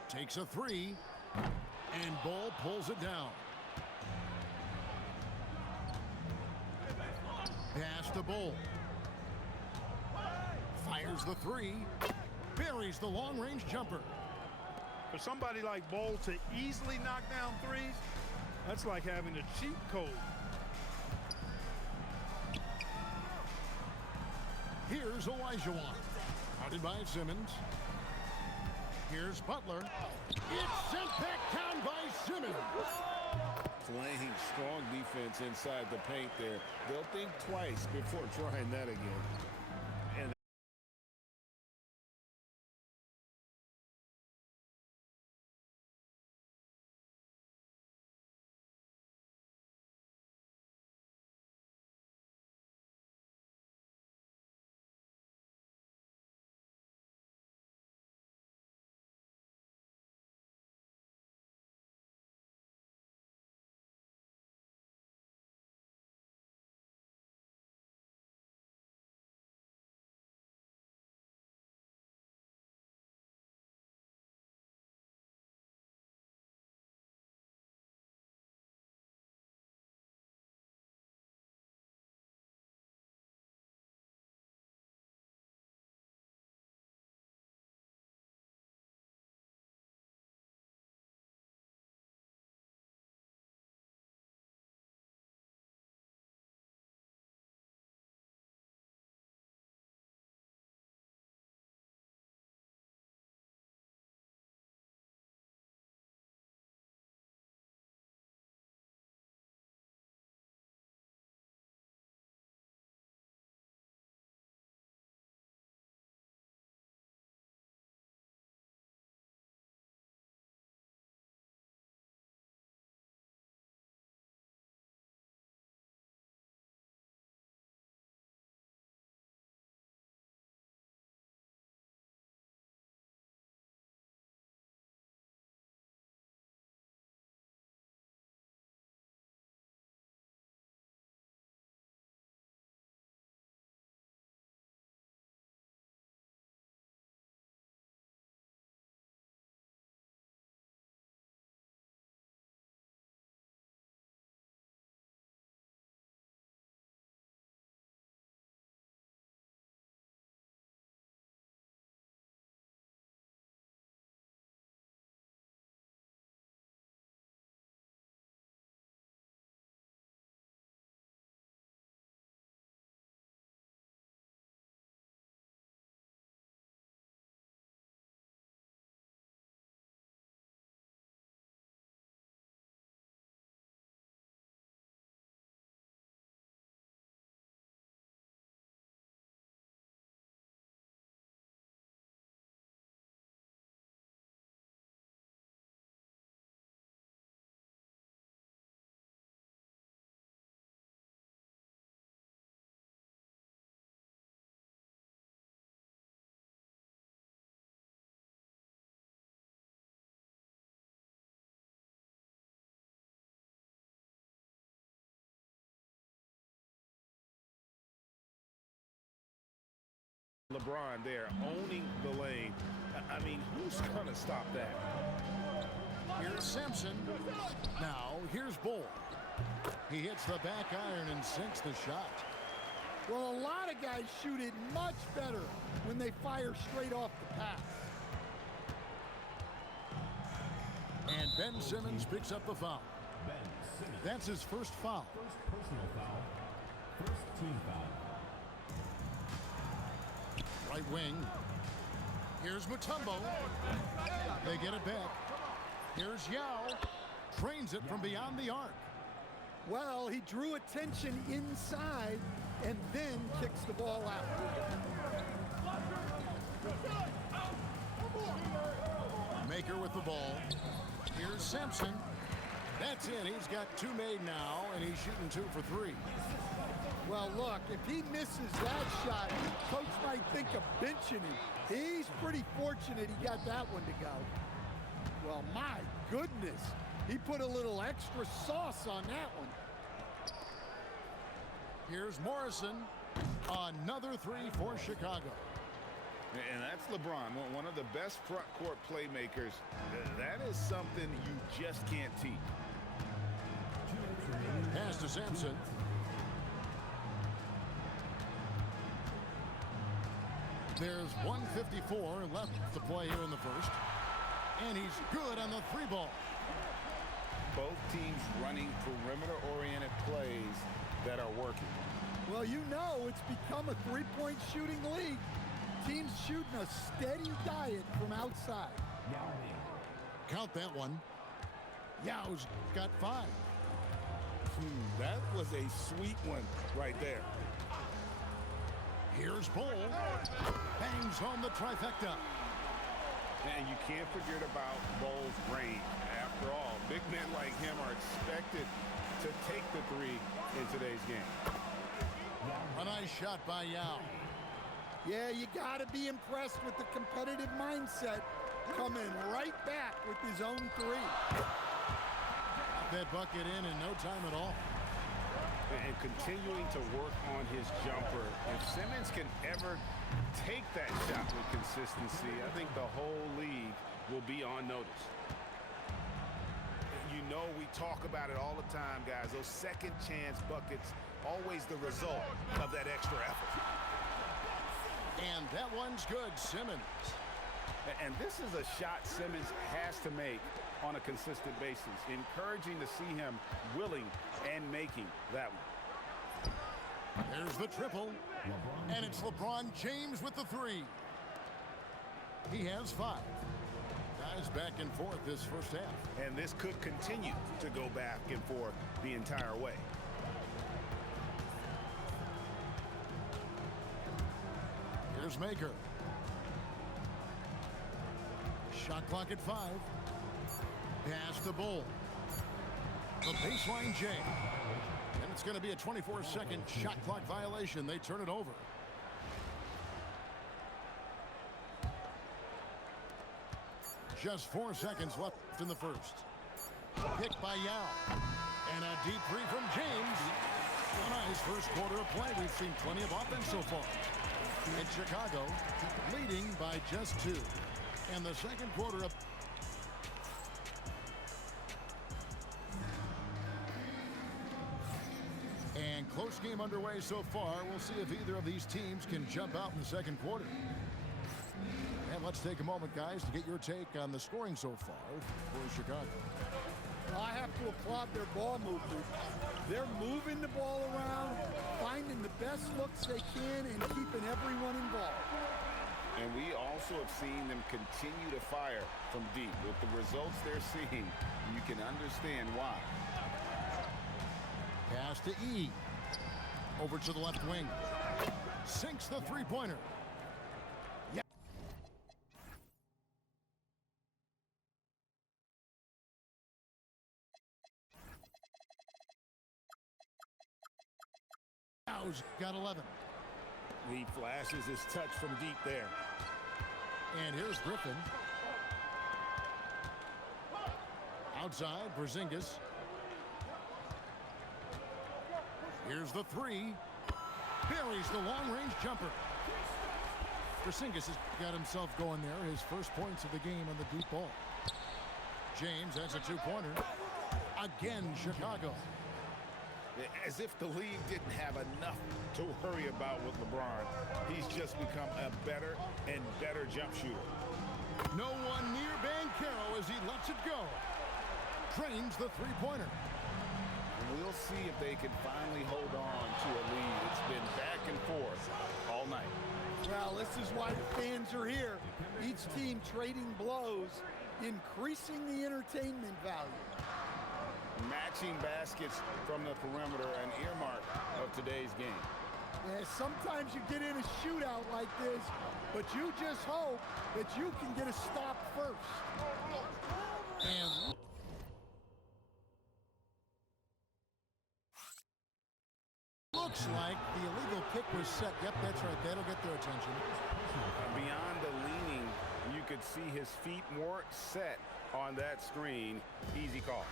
Takes a three, and Ball pulls it down. Pass to Ball. Fires the three, buries the long-range jumper. For somebody like Bol to easily knock down threes, that's like having a cheat code. Here's Olajuwon. Guarded by Simmons. Here's Butler. It's sent back down by Simmons. Playing strong defense inside the paint there. They'll think twice before trying that again. And LeBron there owning the lane. I mean, who's going to stop that? Here's Sampson. Now, here's Ball. He hits the back iron and sinks the shot. Well, a lot of guys shoot it much better when they fire straight off the pass. And Ben Simmons picks up the foul. Ben Simmons. That's his first foul. First personal foul. First team foul. Right wing. Here's Mutombo. They get it back. Here's Yao. Trains it from beyond the arc. Well, he drew attention inside and then kicks the ball out. Maker with the ball. Here's Sampson. That's it. He's got 2 made now, and he's shooting 2 for 3. Well, look, if he misses that shot, coach might think of benching him. He's pretty fortunate he got that one to go. Well, my goodness. He put a little extra sauce on that one. Here's Morrison. Another 3 for Chicago. And that's LeBron, one of the best front court playmakers. That is something you just can't teach. Pass to Sampson. There's 1:54 left to play here in the first. And he's good on the 3 ball. Both teams running perimeter-oriented plays that are working. Well, you know it's become a 3-point shooting league. Teams shooting a steady diet from outside. Count that one. Yao's got 5. That was a sweet one right there. Here's Bull. Bangs home the trifecta. And you can't forget about Bull's range. After all, big men like him are expected to take the 3 in today's game. A nice shot by Yao. Yeah, you got to be impressed with the competitive mindset. Coming right back with his own 3. Got that bucket in no time at all. And continuing to work on his jumper. If Simmons can ever take that shot with consistency, I think the whole league will be on notice. You know we talk about it all the time, guys. Those second chance buckets, always the result of that extra effort. And that one's good, Simmons. And this is a shot Simmons has to make on a consistent basis. Encouraging to see him willing and making that one. There's the triple. And it's LeBron James with the 3. He has 5. Guys back and forth this first half. And this could continue to go back and forth the entire way. Here's Maker. Shot clock at 5. Pass to Bull. The baseline J. And it's going to be a 24-second shot clock violation. They turn it over. Just 4 seconds left in the first. Picked by Yao. And a deep 3 from James. A nice first quarter of play. We've seen plenty of offense so far. In Chicago, leading by just 2. And the second quarter of and close game underway so far. We'll see if either of these teams can jump out in the second quarter. And let's take a moment, guys, to get your take on the scoring so far for Chicago. I have to applaud their ball movement. They're moving the ball around, finding the best looks they can, and keeping everyone involved. And we also have seen them continue to fire from deep. With the results they're seeing, you can understand why. Pass to E. Over to the left wing. Sinks the 3-pointer. Yao's got 11. He flashes his touch from deep there. And here's Griffin. Outside, Porzingis. Here's the 3. Buries the long-range jumper. Porzingis has got himself going there. His first points of the game on the deep ball. James has a 2-pointer. Again, Chicago. As if the league didn't have enough to worry about with LeBron. He's just become a better and better jump shooter. No one near Banchero as he lets it go. Trains the 3-pointer. And we'll see if they can finally hold on to a lead. It's been back and forth all night. Well, this is why the fans are here. Each team trading blows, increasing the entertainment value. Matching baskets from the perimeter, an earmark of today's game. Yeah, sometimes you get in a shootout like this, but you just hope that you can get a stop first. And looks like the illegal kick was set. Yep, that's right. That'll get their attention. Beyond the leaning, you could see his feet weren't set on that screen. Easy call.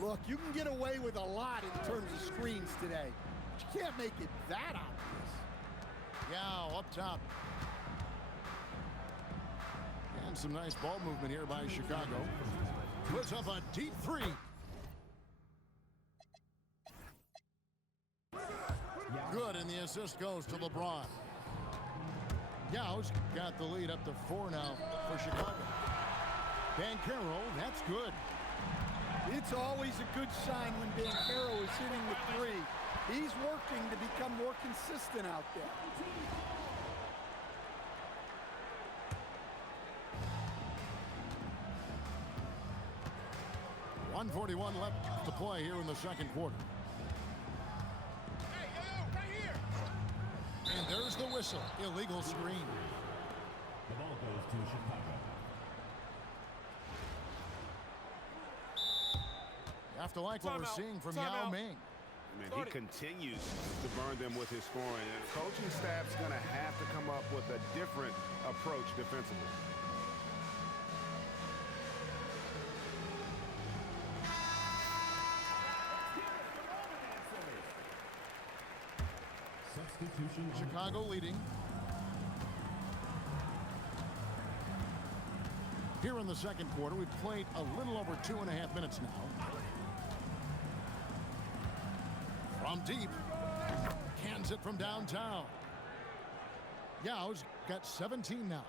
Look, you can get away with a lot in terms of screens today, but you can't make it that obvious. Yao up top. And some nice ball movement here by Chicago. Puts up a deep three. Good, and the assist goes to LeBron. Yao's got the lead up to 4 now for Chicago. Banchero, that's good. It's always a good sign when Banchero is hitting the three. He's working to become more consistent out there. .141 left to play here in the second quarter. And there's the whistle. Illegal screen. The ball goes to Chicago. You have to like what we're seeing from Yao Ming. Man, he continues to burn them with his scoring. And the coaching staff's going to have to come up with a different approach defensively. Substitution. Chicago leading. Here in the second quarter, we've played a little over 2.5 minutes now. From deep, cans it from downtown. Yao's got 17 now.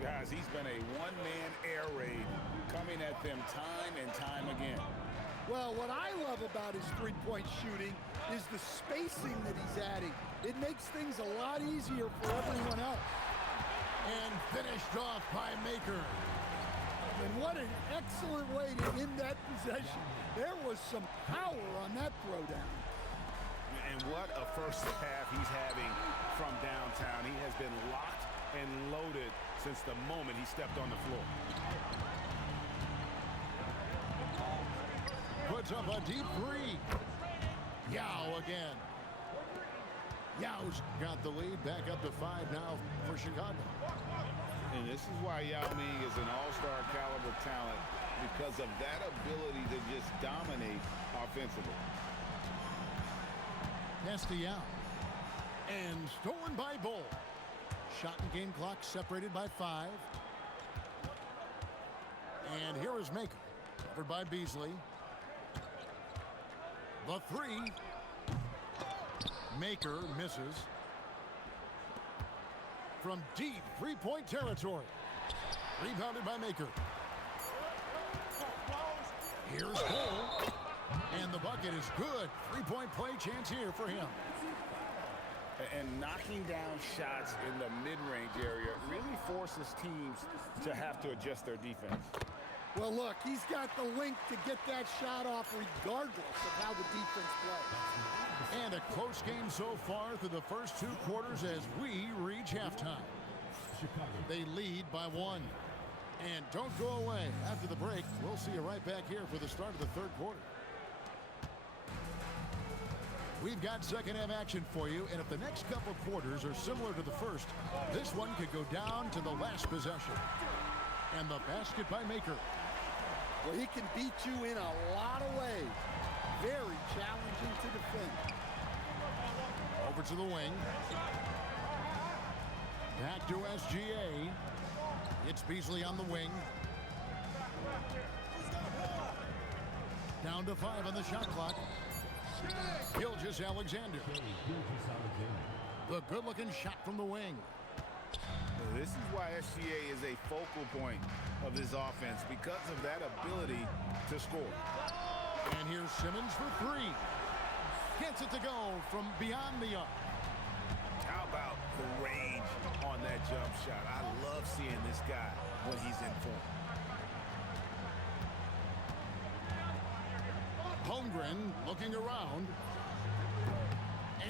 Guys, he's been a one-man air raid coming at them time and time again. Well, what I love about his three-point shooting is the spacing that he's adding. It makes things a lot easier for everyone else. And finished off by Maker. And what an excellent way to end that possession. There was some power on that throwdown. And what a first half he's having from downtown. He has been locked and loaded since the moment he stepped on the floor. Puts up a deep three. Yao again. Yao's got the lead back up to 5 now for Chicago. And this is why Yao Ming is an all-star caliber talent, because of that ability to just dominate offensively. Pass to Yao. And stolen by Bull. Shot and game clock separated by 5. And here is Maker. Covered by Beasley. The three. Maker misses. From deep three-point territory. Rebounded by Maker. Here's Bull. And the bucket is good. Three-point play chance here for him. And knocking down shots in the mid-range area really forces teams to have to adjust their defense. Well, look, he's got the link to get that shot off regardless of how the defense plays. And a close game so far through the first 2 quarters as we reach halftime. They lead by 1. And don't go away. After the break, we'll see you right back here for the start of the third quarter. We've got second half action for you, and if the next couple quarters are similar to the first, this one could go down to the last possession. And the basket by Maker. Well, he can beat you in a lot of ways. Very challenging to defend. Over to the wing. Back to SGA. It's Beasley on the wing. Down to 5 on the shot clock. Gilgeous-Alexander. The good-looking shot from the wing. This is why SGA is a focal point of this offense, because of that ability to score. And here's Simmons for 3. Gets it to go from beyond the arc. How about the range on that jump shot? I love seeing this guy when he's in form. Holmgren looking around.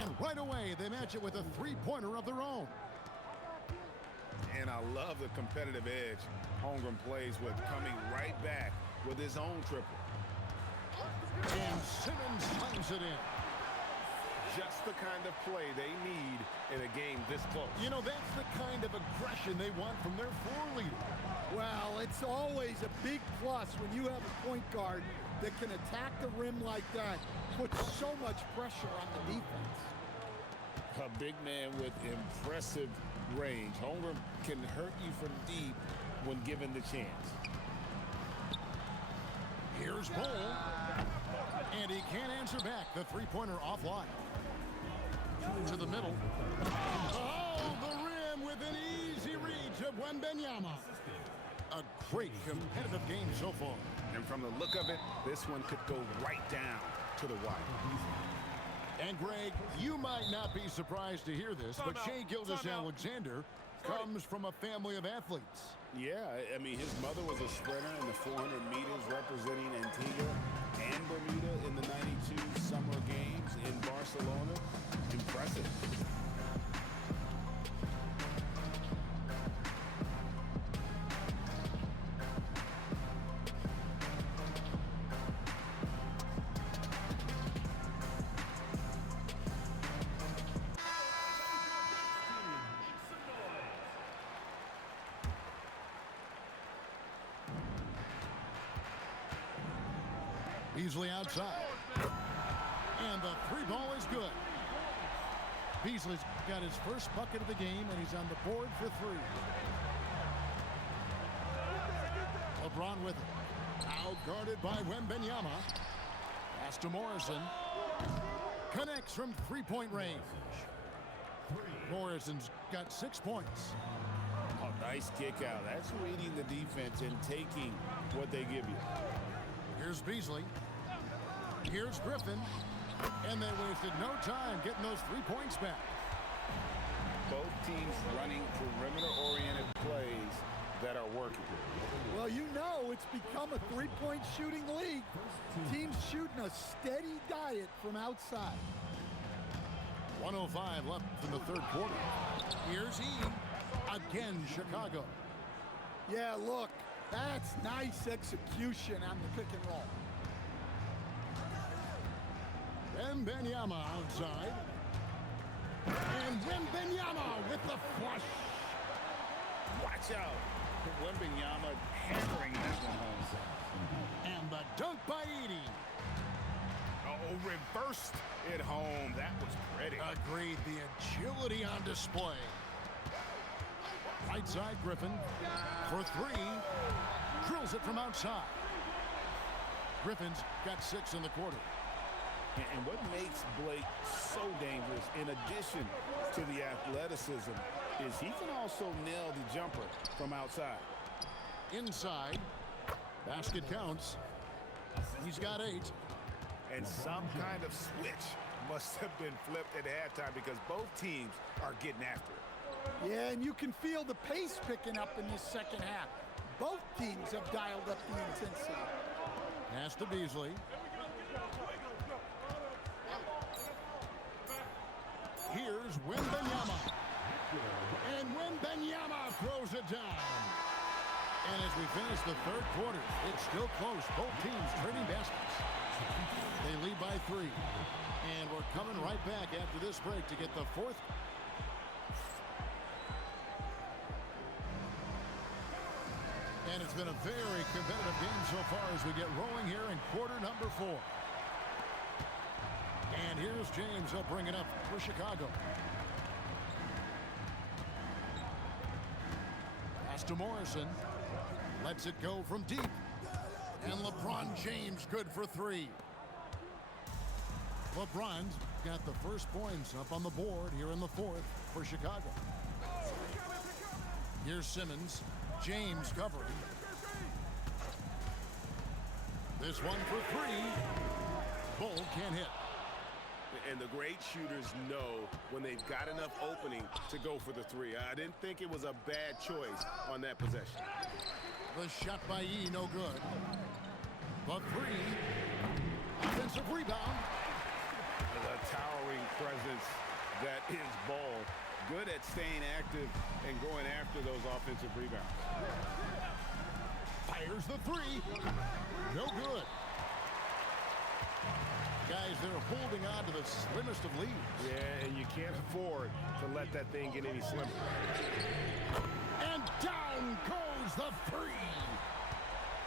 And right away, they match it with a three-pointer of their own. And I love the competitive edge Holmgren plays with, coming right back with his own triple. And Simmons slams it in. Just the kind of play they need in a game this close. You know, that's the kind of aggression they want from their floor leader. Well, it's always a big plus when you have a point guard that can attack the rim like that, puts so much pressure on the defense. A big man with impressive range. Holmgren can hurt you from deep when given the chance. Here's Bull. And he can't answer back. The three-pointer offline. To the middle. Oh, the rim with an easy reach of Wembanyama. A great competitive game so far. And from the look of it, this one could go right down to the wire. And Greg, you might not be surprised to hear this, but Shai Gilgeous-Alexander comes from a family of athletes. Yeah, I mean, his mother was a sprinter in the 400 meters representing Antigua and Bermuda in the 92 Summer Games in Barcelona. Impressive. Beasley outside. And the three ball is good. Beasley's got his first bucket of the game, and he's on the board for three. LeBron with it. Out guarded by Wembanyama. Pass to Morrison. Connects from three-point range. Morrison's got 6 points. Oh, nice kick out. That's reading the defense and taking what they give you. Here's Beasley. Here's Griffin. And they wasted no time getting those 3 points back. Both teams running perimeter-oriented plays that are working. Well, you know it's become a three-point shooting league. Teams shooting a steady diet from outside. 1:05 left in the third quarter. Here's E. Again, Chicago. Yeah, look, that's nice execution on the pick and roll. Wembanyama outside. And Wembanyama with the flush. Watch out. Wembanyama hammering that one home. And the dunk by Edey. Oh, reversed it home. That was pretty. Agreed. The agility on display. Right side, Griffin for three. Drills it from outside. Griffin's got 6 in the quarter. And what makes Blake so dangerous, in addition to the athleticism, is he can also nail the jumper from outside. Inside. Basket counts. He's got 8. And some kind of switch must have been flipped at halftime because both teams are getting after it. Yeah, and you can feel the pace picking up in this second half. Both teams have dialed up the intensity. Pass to Beasley. Here's Wembanyama. And Wembanyama throws it down. And as we finish the third quarter, it's still close. Both teams trading baskets. They lead by 3. And we're coming right back after this break to get the fourth. And it's been a very competitive game so far as we get rolling here in quarter number 4. And here's James. He'll bring it up for Chicago. Pass to Morrison. Lets it go from deep. And LeBron James good for 3. LeBron's got the first points up on the board here in the fourth for Chicago. Here's Simmons. James covering. This one for 3. Bull can't hit. And the great shooters know when they've got enough opening to go for the 3. I didn't think it was a bad choice on that possession. The shot by E, no good. The 3. Offensive rebound. The towering presence that is Ball. Good at staying active and going after those offensive rebounds. Fires the three. No good. Guys, they're holding on to the slimmest of leads. Yeah, and you can't afford to let that thing get any slimmer. And down goes the three.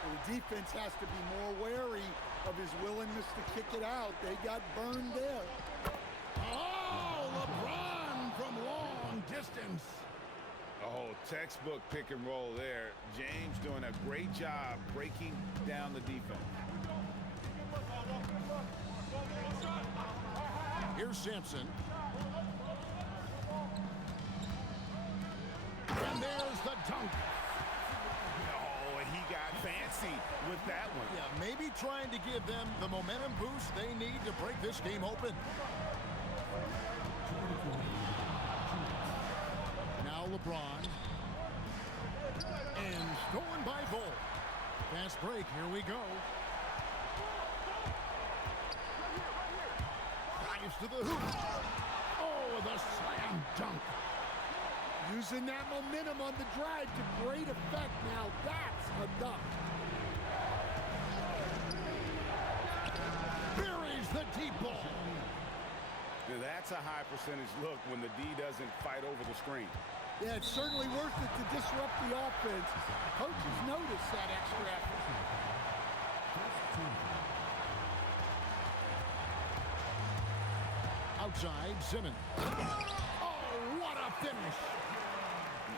The defense has to be more wary of his willingness to kick it out. They got burned there. Oh, LeBron from long distance. Oh, textbook pick and roll there. James doing a great job breaking down the defense. Here's Sampson. And there's the dunk. Oh, and he got fancy with that one. Yeah, maybe trying to give them the momentum boost they need to break this game open. Now LeBron. And stolen by Bull. Fast break, here we go. Drives to the hoop. Oh, the slam dunk. Using that momentum on the drive to great effect. Now that's a dunk. Buries the deep ball. Now, that's a high percentage look when the D doesn't fight over the screen. Yeah, it's certainly worth it to disrupt the offense. Coaches notice that extra effort. Outside, Simmons. Oh, what a finish.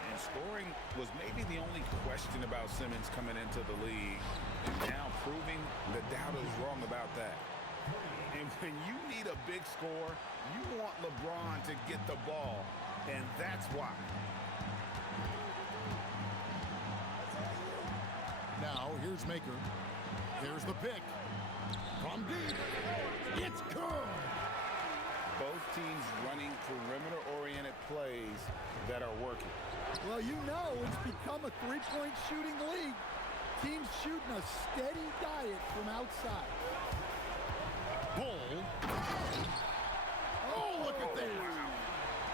And scoring was maybe the only question about Simmons coming into the league. And now proving the doubters wrong about that. And when you need a big score, you want LeBron to get the ball. And that's why. Now, here's Maker. There's the pick. From deep. It's good. Both teams running perimeter-oriented plays that are working. Well, you know it's become a three-point shooting league. Teams shooting a steady diet from outside. Bull. Oh, look at that.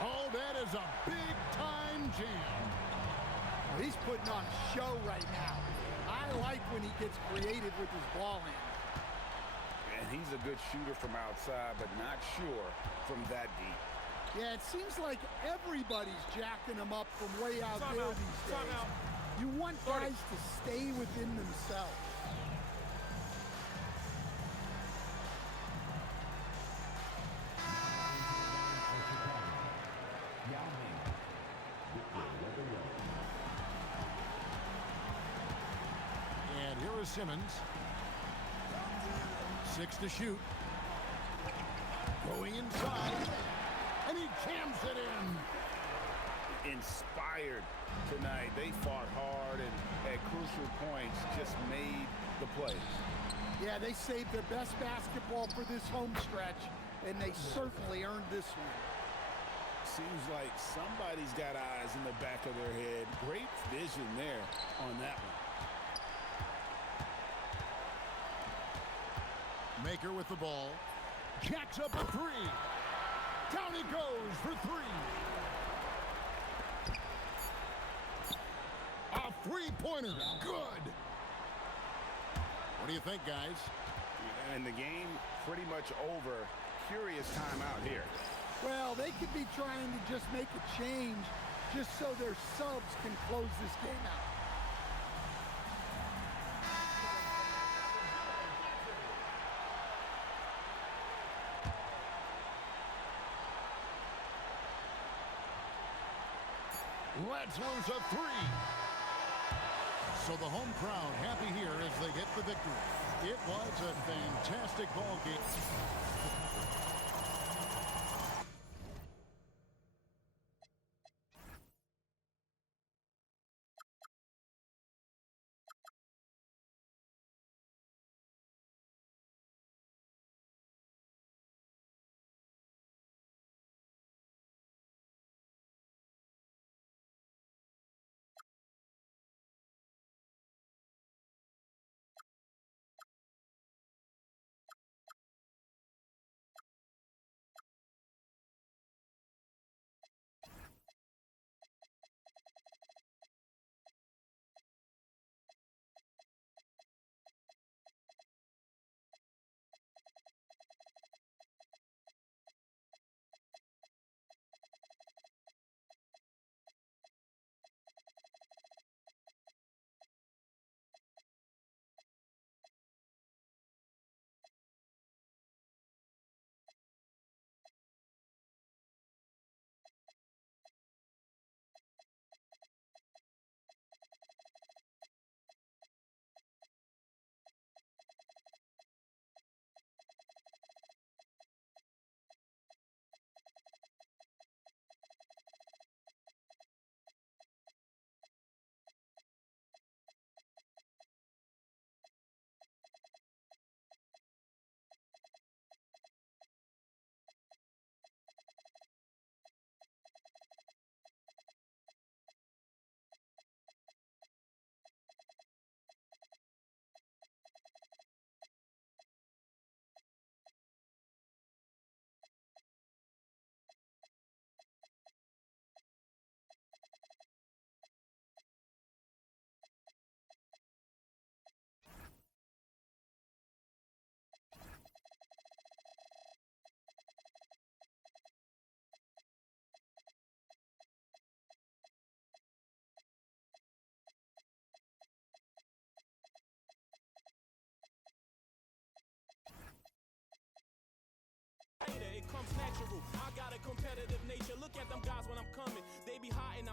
Oh, that is a big-time jam. He's putting on a show right now. I like when he gets creative with his ball hand. And he's a good shooter from outside, but not sure from that deep. Yeah, it seems like everybody's jacking him up from way out there these days. You want guys to stay within themselves. And here is Simmons. 6 to shoot. Going inside. And he jams it in. Inspired tonight. They fought hard and at crucial points just made the plays. Yeah, they saved their best basketball for this home stretch, and they certainly earned this one. Seems like somebody's got eyes in the back of their head. Great vision there on that one. Maker with the ball. Jacks up a three. Down he goes for three. A three-pointer. Good. What do you think, guys? And the game pretty much over. Curious timeout here. Well, they could be trying to just make a change just so their subs can close this game out. Let's lose a three. So the home crowd happy here as they get the victory. It was a fantastic ball game.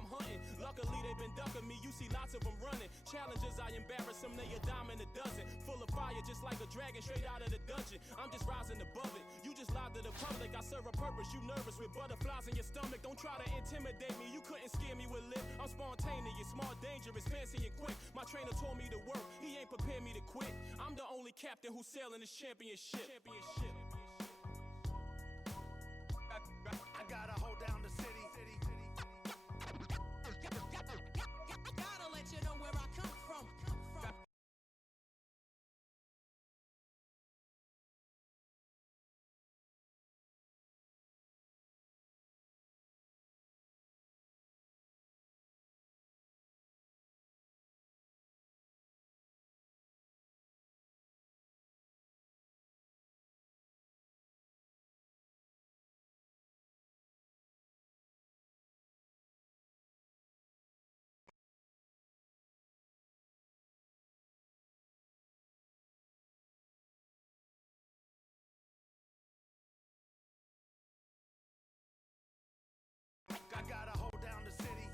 I'm hunting. Luckily, they've been ducking me. You see lots of them running. Challenges, I embarrass them. They a dime in a dozen. Full of fire, just like a dragon straight out of the dungeon. I'm just rising above it. You just lied to the public. I serve a purpose. You nervous with butterflies in your stomach. Don't try to intimidate me. You couldn't scare me with lip. I'm spontaneous, small, dangerous, fancy and quick. My trainer told me to work. He ain't prepared me to quit. I'm the only captain who's sailing this championship. I gotta hold down the city. Gotta let you know where I come from. I gotta hold down the city.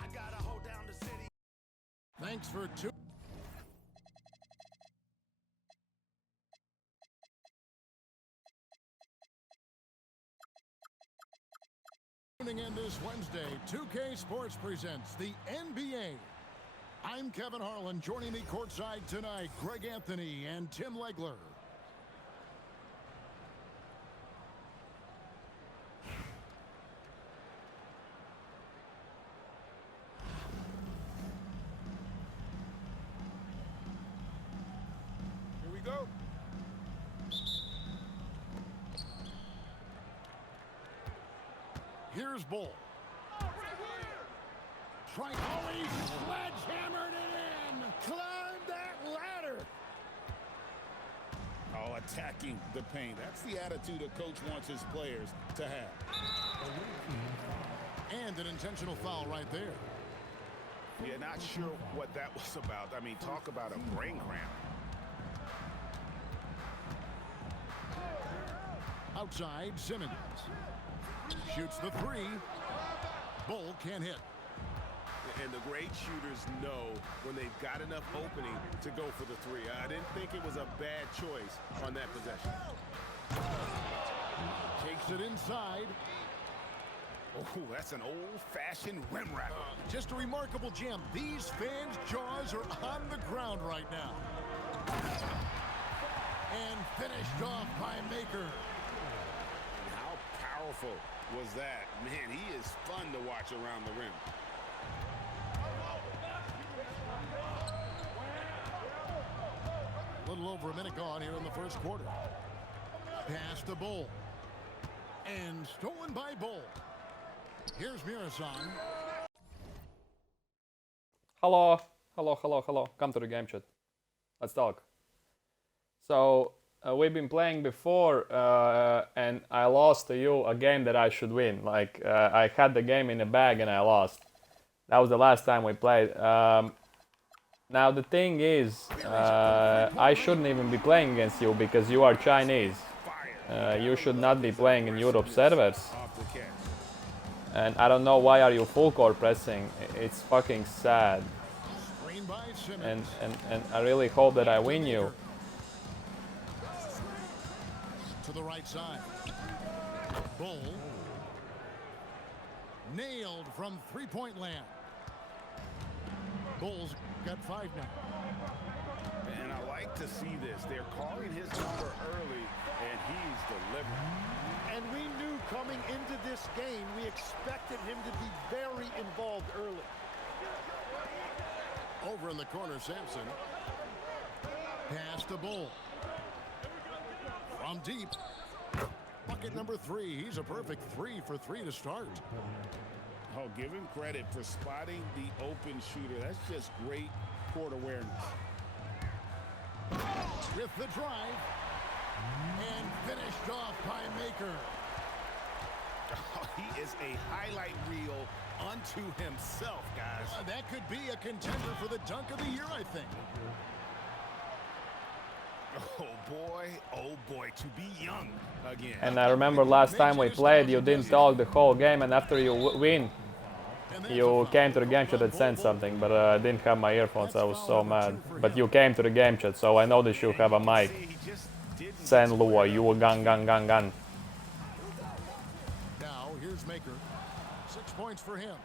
I gotta hold down the city. Thanks for tuning in this Wednesday. 2K Sports presents the NBA. I'm Kevin Harlan. Joining me courtside tonight, Greg Anthony and Tim Legler. Go. Here's Bull. Try. Oh, he sledgehammered it in. Climb that ladder. Oh, a attacking the paint. That's the attitude a coach wants his players to have. And an intentional foul right there. Yeah, not sure what that was about. I mean, talk about a brain cramp. Outside, Simmons. Shoots the three. Bull can't hit. And the great shooters know when they've got enough opening to go for the three. I didn't think it was a bad choice on that possession. Takes it inside. Oh, that's an old-fashioned rim wrapper. Just a remarkable jam. These fans' jaws are on the ground right now. And finished off by Maker. How powerful was that? Man, he is fun to watch around the rim. A little over a minute gone here in the first quarter. Pass to Bull. And stolen by Bull. Here's Mirasan. Hello, hello, hello, hello. Come to the game chat. Let's talk. So we've been playing before, and I lost to you a game that I should win. Like I had the game in the bag and I lost. That was the last time we played. Now the thing is, I shouldn't even be playing against you because you are Chinese. You should not be playing in Europe servers. And I don't know why are you full court pressing. It's fucking sad. And I really hope that I win you. To the right side. Bull. Nailed from three-point land. Bulls got 5 now. And I like to see this. They're calling his number early, and he's delivering. And we knew coming into this game, we expected him to be very involved early. Over in the corner, Sampson. Pass to Bull. From deep. Bucket number 3. He's a perfect 3 for 3 to start. Oh, give him credit for spotting the open shooter. That's just great court awareness. With the drive. And finished off by Maker. Oh, he is a highlight reel unto himself, guys. That could be a contender for the dunk of the year, I think. Oh boy, to be young again. And I remember last time we played, you didn't talk the whole game, and after you win, you came to the game chat and said something, but I didn't have my earphones, I was so mad. But you came to the game chat, so I know that you have a mic. Senluoxan, gan. Now, here's Maker. 6 points for him.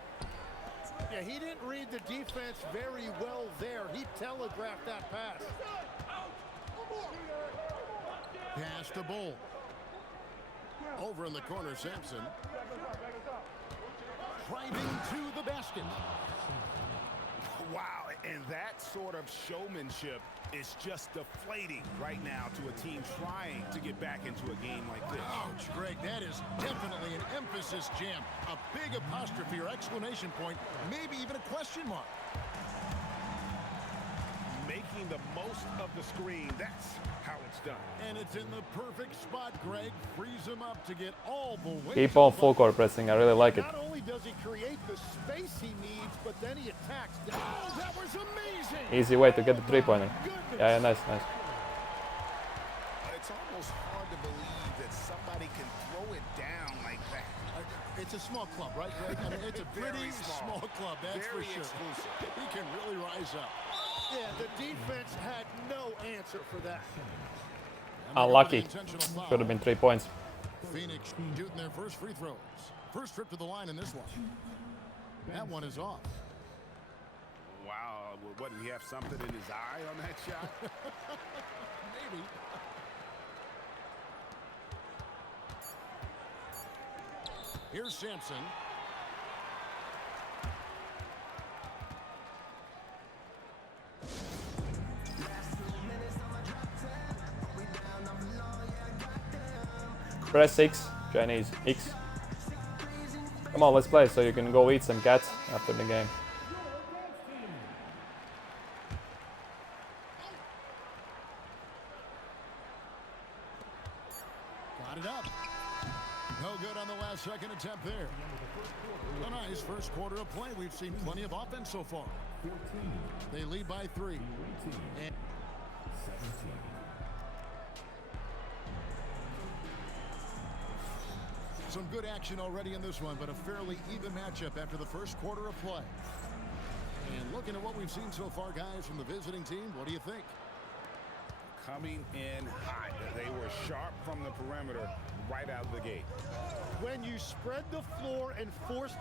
Yeah, he didn't read the defense very well there. He telegraphed that pass. Pass to Bull. Over in the corner, Sampson. Driving to the basket. Wow, and that sort of showmanship is just deflating right now to a team trying to get back into a game like this. Ouch, Greg, that is definitely an emphasis jam. A big apostrophe or exclamation point, maybe even a question mark. Making the most of the screen, that's how it's done. And it's in the perfect spot, Greg. Frees him up to get all the way. Keep on full court pressing, I really like it. Not only does he create the space he needs, but then he attacks. Oh, that was amazing! Easy way to get the three-pointer. Yeah, nice. It's almost hard to believe that somebody can throw it down like that. It's a small club, right, Greg? I mean, it's a pretty small club, that's for sure. Exclusive. He can really rise up. Yeah, the defense had no answer for that. Unlucky. Should have been 3 points. Phoenix shooting their first free throws. First trip to the line in this one. That one is off. Wow, what, did he have something in his eye on that shot? Maybe. Here's Sampson. Press 6, Chinese, X. Come on, let's play so you can go eat some cats after the game. Got it up. No good on the last second attempt there. A nice first quarter of play. We've seen plenty of offense so far. 14. They lead by 3. Kjiinieti. 17. Some good action already in this one, but a fairly even matchup after the first quarter of play. And looking at what we've seen so far, guys, from the visiting team, what do you think? Coming in hot. They were sharp from the perimeter right out of the gate. When you spread the floor and force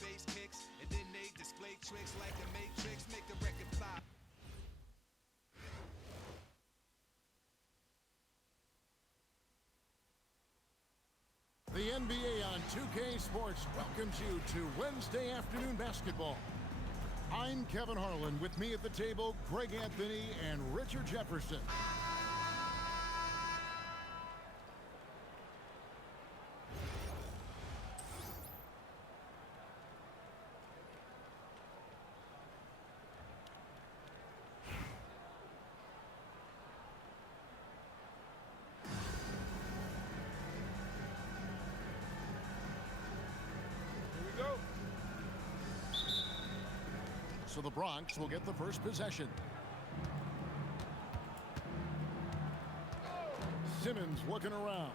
bass kicks, and then they display tricks like the Matrix, make the record fly. The NBA on 2K Sports welcomes you to Wednesday afternoon basketball. I'm Kevin Harlan. With me at the table, Greg Anthony and Richard Jefferson. So the Bronx will get the first possession. Simmons looking around.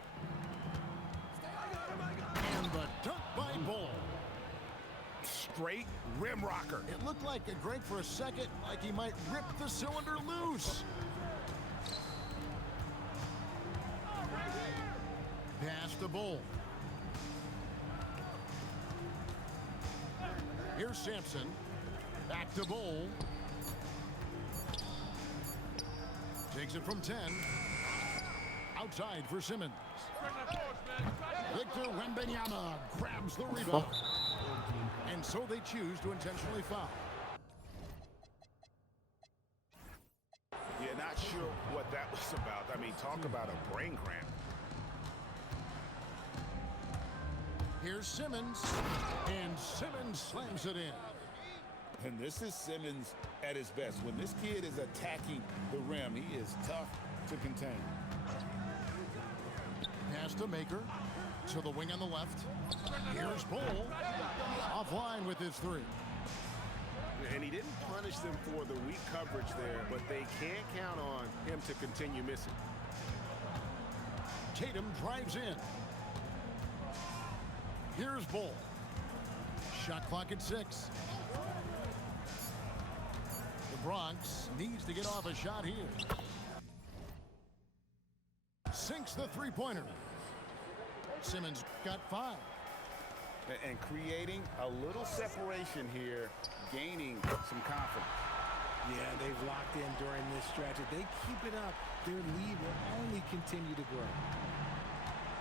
And the dunk by Bull. Straight rim rocker. It looked like Greg for a second, like he might rip the cylinder loose. Pass to Bull. Here's Sampson. Back to Bowl. Takes it from 10. Outside for Simmons. Victor Wembanyama grabs the rebound. And so they choose to intentionally foul. Yeah, not sure what that was about. I mean, talk about a brain cramp. Here's Simmons. And Simmons slams it in. And this is Simmons at his best. When this kid is attacking the rim, he is tough to contain. Pass to Maker. To the wing on the left. Here's Bowl. Offline with his three. And he didn't punish them for the weak coverage there, but they can't count on him to continue missing. Tatum drives in. Here's Bowl. Shot clock at 6. The Bronx needs to get off a shot here. Sinks the three-pointer. Simmons got 5. And creating a little separation here, gaining some confidence. Yeah, they've locked in during this stretch. If they keep it up, their lead will only continue to grow.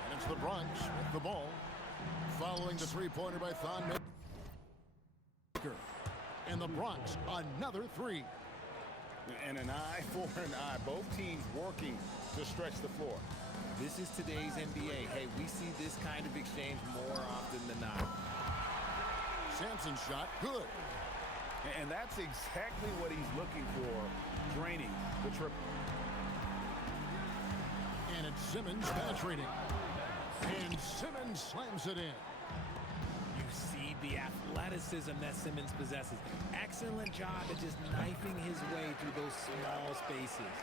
And it's the Bronx with the ball. Following the three-pointer by Thon Maker. And the Bronx, another 3. And an eye for an eye. Both teams working to stretch the floor. This is today's NBA. Hey, we see this kind of exchange more often than not. Sampson's shot, good. And that's exactly what he's looking for, draining the triple. And it's Simmons penetrating. And Simmons slams it in. You see the athleticism that Simmons possesses. Excellent job at just knifing his way through those small spaces.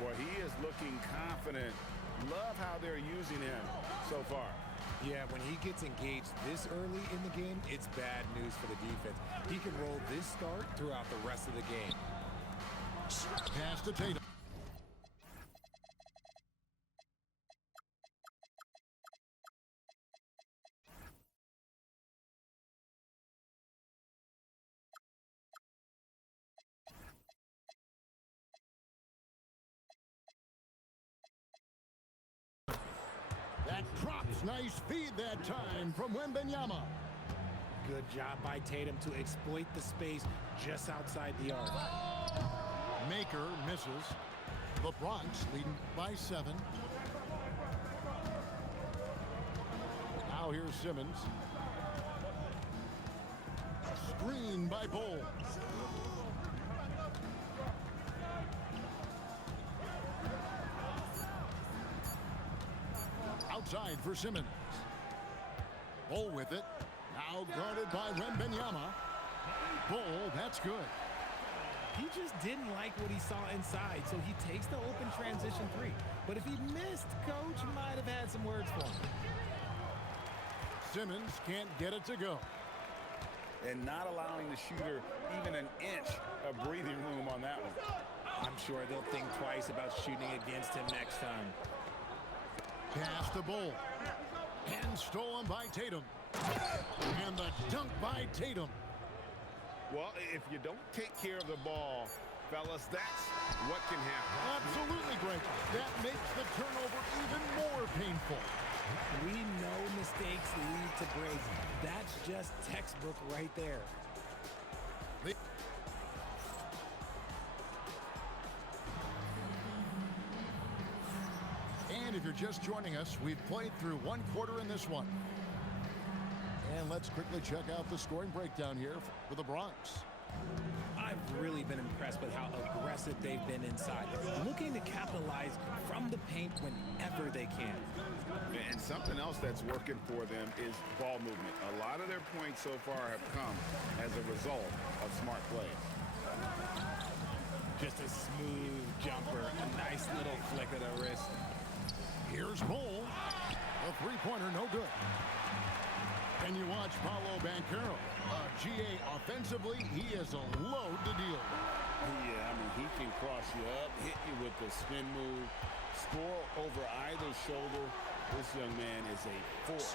Boy, he is looking confident. Love how they're using him so far. Yeah, when he gets engaged this early in the game, it's bad news for the defense. He can roll this start throughout the rest of the game. Pass to Tatum. That drops. Nice feed that time from Wembanyama. Good job by Tatum to exploit the space just outside the arc. Maker misses. The Bronx leading by 7. Now here's Simmons. Screen by Bowl. Outside for Simmons. Bowl with it. Now guarded by Wembanyama. Bowl, that's good. He just didn't like what he saw inside, so he takes the open transition 3. But if he missed, coach might have had some words for him. Simmons can't get it to go. And not allowing the shooter even an inch of breathing room on that one. I'm sure they'll think twice about shooting against him next time. Pass to Bowl. And stolen by Tatum. And the dunk by Tatum. Well, if you don't take care of the ball, fellas, that's what can happen. Absolutely, Greg. That makes the turnover even more painful. We know mistakes lead to breaks. That's just textbook right there. And if you're just joining us, we've played through 1 quarter in this one. And let's quickly check out the scoring breakdown here for the Bronx. I've really been impressed with how aggressive they've been inside, looking to capitalize from the paint whenever they can. And something else that's working for them is ball movement. A lot of their points so far have come as a result of smart play. Just a smooth jumper, a nice little flick of the wrist. Here's Bowl. A three-pointer, no good. And you watch Paolo Banchero. GA offensively, he is a load to deal with. Yeah, I mean, he can cross you up, hit you with the spin move, score over either shoulder. This young man is a force.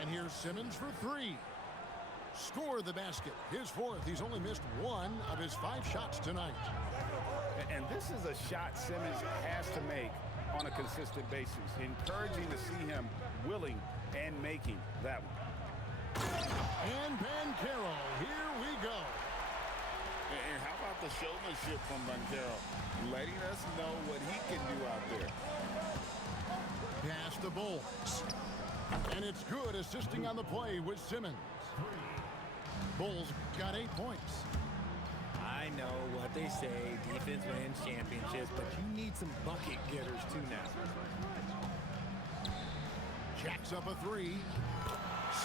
And here's Simmons for 3. score the basket. His fourth. He's only missed 1 of his 5 shots tonight. And this is a shot Simmons has to make on a consistent basis. Encouraging to see him willing and making that one. And Banchero, here we go. And how about the showmanship from Banchero? Letting us know what he can do out there. Pass to Bulls. And it's good, assisting on the play with Simmons. Bulls got 8 points. I know what they say, defense wins championships, but you need some bucket getters too now. Jacks up a 3.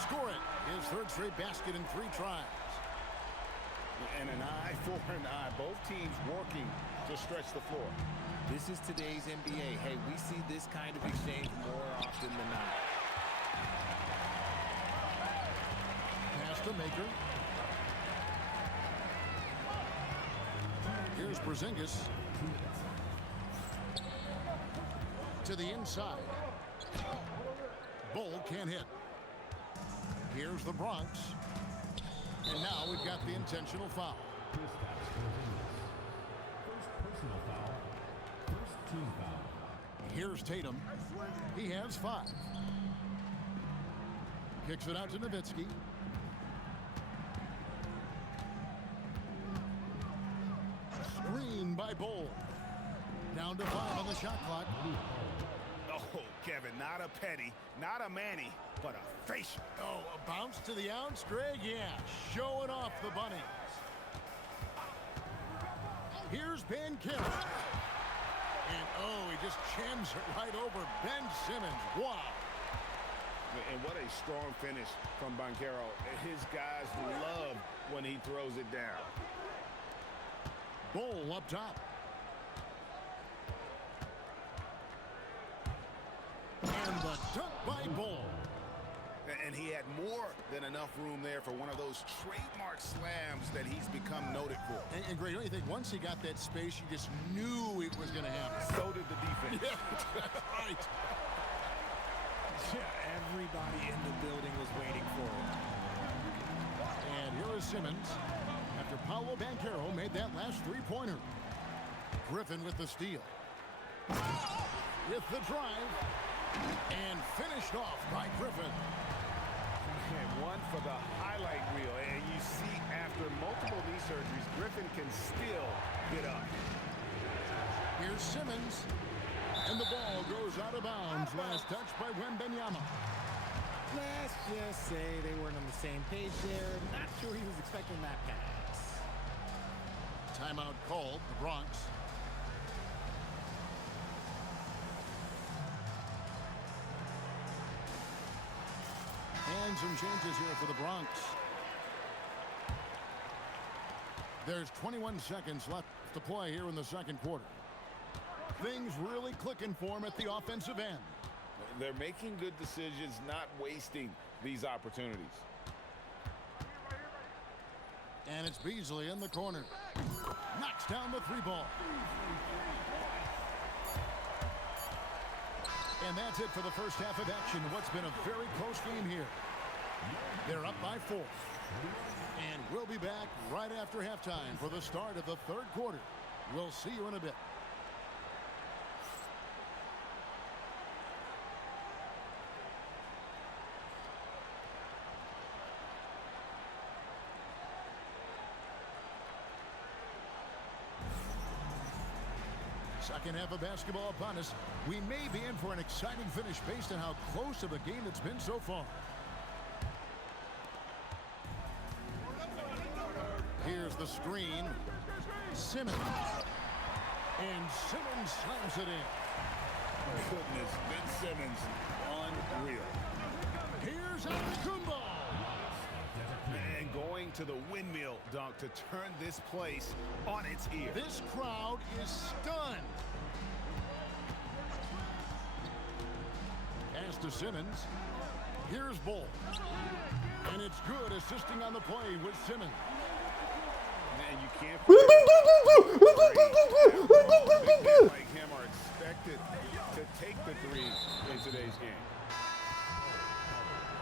Score it. His 3rd straight basket in 3 tries. And an eye for an eye. Both teams working to stretch the floor. This is today's NBA. Hey, we see this kind of exchange more often than not. Pass to Maker. Here's Porzingis. To the inside. Bull can't hit. Here's the Bronx. And now we've got the intentional foul. First personal foul. First team foul. Here's Tatum. He has 5. Kicks it out to Nowitzki. Screen by Bull. Down to 5 on the shot clock. Oh, Kevin, not a petty, not a Manny, but a facial. Oh, a bounce to the ounce, Greg? Yeah, showing off the bunnies. Here's Banchero. And, oh, he just jams it right over Ben Simmons. Wow. And what a strong finish from Banchero. His guys love when he throws it down. Bull up top. And the dunk by Bull. And he had more than enough room there for one of those trademark slams that he's become noted for. And Greg, don't you think once he got that space, you just knew it was going to happen? So did the defense. Yeah, that's right. Yeah, everybody in the building was waiting for it. And here is Simmons after Paolo Banchero made that last 3-pointer. Griffin with the steal. With the drive. And finished off by Griffin. And one for the highlight reel. And you see after multiple knee surgeries, Griffin can still get up. Here's Simmons. And the ball goes out of bounds. Last touch by Wembanyama. Let's just say they weren't on the same page there. Not sure he was expecting that pass. Timeout called, the Bronx. And some changes here for the Bronx. There's 21 seconds left to play here in the 2nd quarter. Things really clicking for him at the offensive end. They're making good decisions, not wasting these opportunities. And it's Beasley in the corner. Knocks down the 3-ball. And that's it for the first half of action. What's been a very close game here. They're up by 4. And we'll be back right after halftime for the start of the 3rd quarter. We'll see you in a bit. Second half of basketball upon us. We may be in for an exciting finish based on how close of a game it's been so far. Here's the screen. Simmons. And Simmons slams it in. Goodness, Ben Simmons, unreal. Here's Antetokounmpo. And going to the windmill dunk to turn this place on its ear. This crowd is stunned. Pass to Simmons. Here's Bull. And it's good, assisting on the play with Simmons. And you can't forget like him are expected to take the 3 in today's game.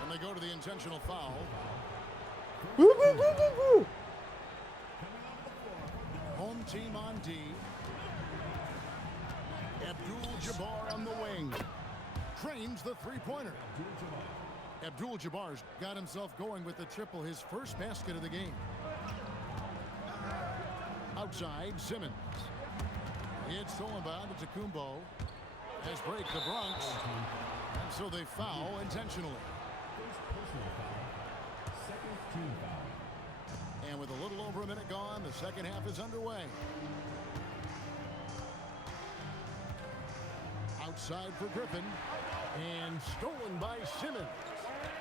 And they go to the intentional foul. Woo, woo, woo, woo, woo. Home team on D. Abdul-Jabbar on the wing. Trains the three-pointer. Abdul-Jabbar's got himself going with the triple, his first basket of the game. Outside, Simmons. It's stolen by Antetokounmpo. As break the Bronx. And so they foul intentionally. And with a little over a minute gone, the second half is underway. Outside for Griffin. And stolen by Simmons.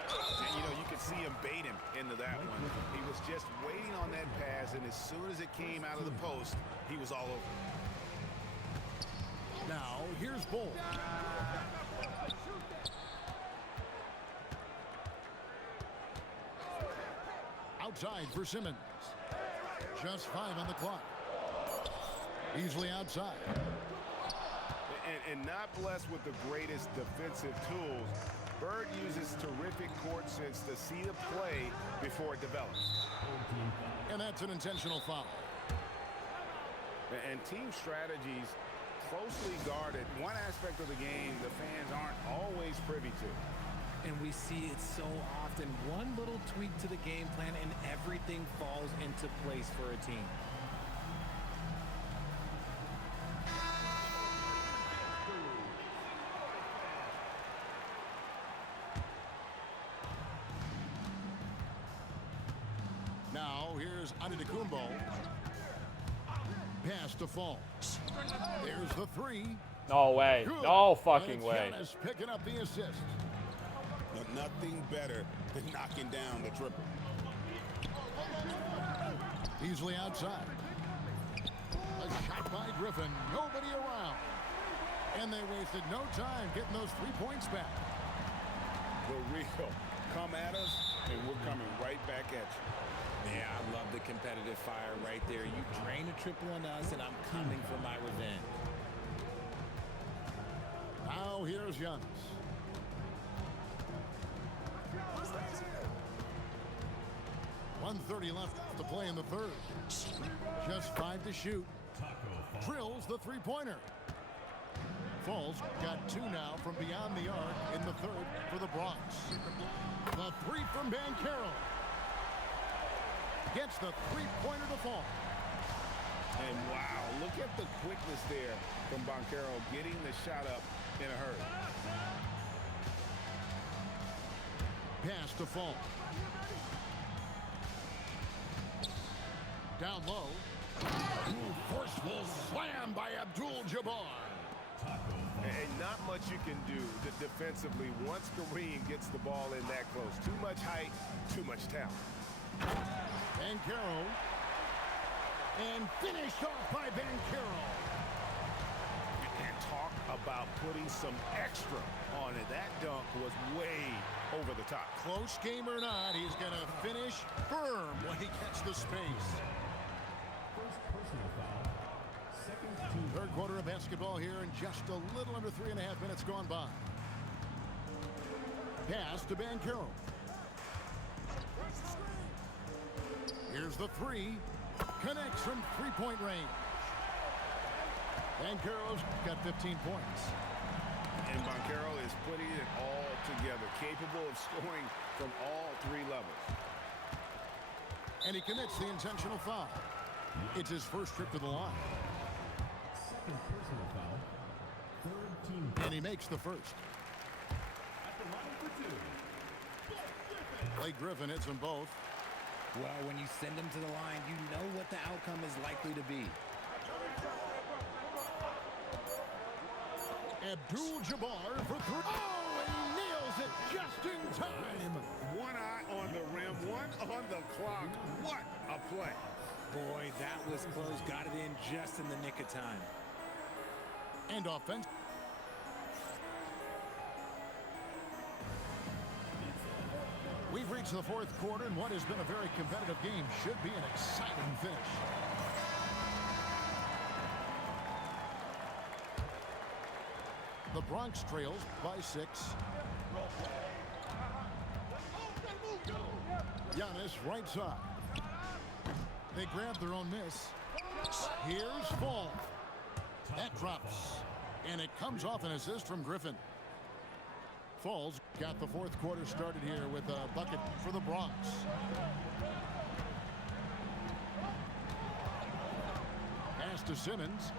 And, you know, you could see him bait him into that one. He was just waiting on that pass, and as soon as it came out of the post, he was all over. Now, here's Bull. Outside for Simmons. Just 5 on the clock. Easily outside. And not blessed with the greatest defensive tools, Bird uses terrific court sense to see the play before it develops. And that's an intentional foul. And team strategies closely guarded. One aspect of the game the fans aren't always privy to. And we see it so often. One little tweak to the game plan and everything falls into place for a team. Now here's Antetokounmpo. Pass to Fall. There's the three. No way. Good. No fucking And way. Giannis picking up the assist. But nothing better than knocking down the triple. Easily outside. A shot by Griffin. Nobody around. And they wasted no time getting those 3 points back. The real. Come at us, and we're coming right back at you. Yeah, I love the competitive fire right there. You drain a triple on us, and I'm coming for my revenge. Now here's Giannis. .130 left to play in the third. Just 5 to shoot. Drills the three-pointer. Falls got 2 now from beyond the arc in the third for the Bronx. The three from Banchero. Gets the three-pointer to fall. And wow, look at the quickness there from Banchero getting the shot up in a hurry. Pass to Fall. Down low. Forceful slam by Abdul-Jabbar. And not much you can do defensively once Kareem gets the ball in that close. Too much height, too much talent. Banchero. And finished off by Banchero. And talk about putting some extra on it. That dunk was way over the top. Close game or not, he's going to finish firm when he gets the space. Third quarter of basketball here and just a little under 3.5 minutes gone by. Pass to Banchero. Here's the three. Connects from three-point range. Banchero's got 15 points. And Banchero is putting it all together, capable of scoring from all 3 levels. And he commits the intentional foul. It's his first trip to the line. Second personal foul. Third team. And he makes the first. At the line for 2. Blake Griffin hits them both. Well, when you send them to the line, you know what the outcome is likely to be. Abdul-Jabbar for 3. Oh, and he nails it just in time. One eye on the rim, one on the clock. What a play. Boy, that was close. Got it in just in the nick of time. And offense. We've reached the fourth quarter, and what has been a very competitive game should be an exciting finish. The Bronx trails by 6. Giannis right side. They grab their own miss. Here's Fall. That drops. And it comes off an assist from Griffin. Falls got the fourth quarter started here with a bucket for the Bronx. Pass to Simmons.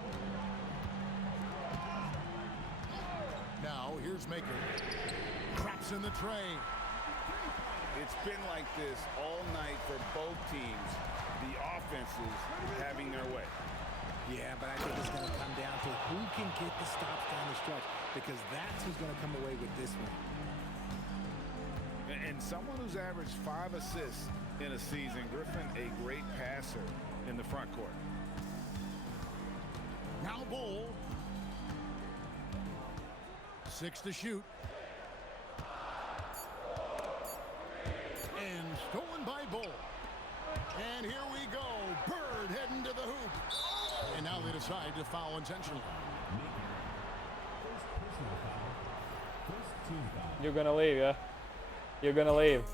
Now here's Maker. Traps in the tray. It's been like this all night for both teams. The offenses having their way. Yeah, but I think it's going to come down to who can get the stops down the stretch, because that's who's going to come away with this one. And someone who's averaged 5 assists in a season, Griffin, a great passer in the front court. Now Bull. 6 to shoot. And stolen by Bull. And here we go. Bird heading to the hoop. And now they decide to foul intentionally. First personal foul. First team foul. You're gonna leave, yeah? You're gonna leave.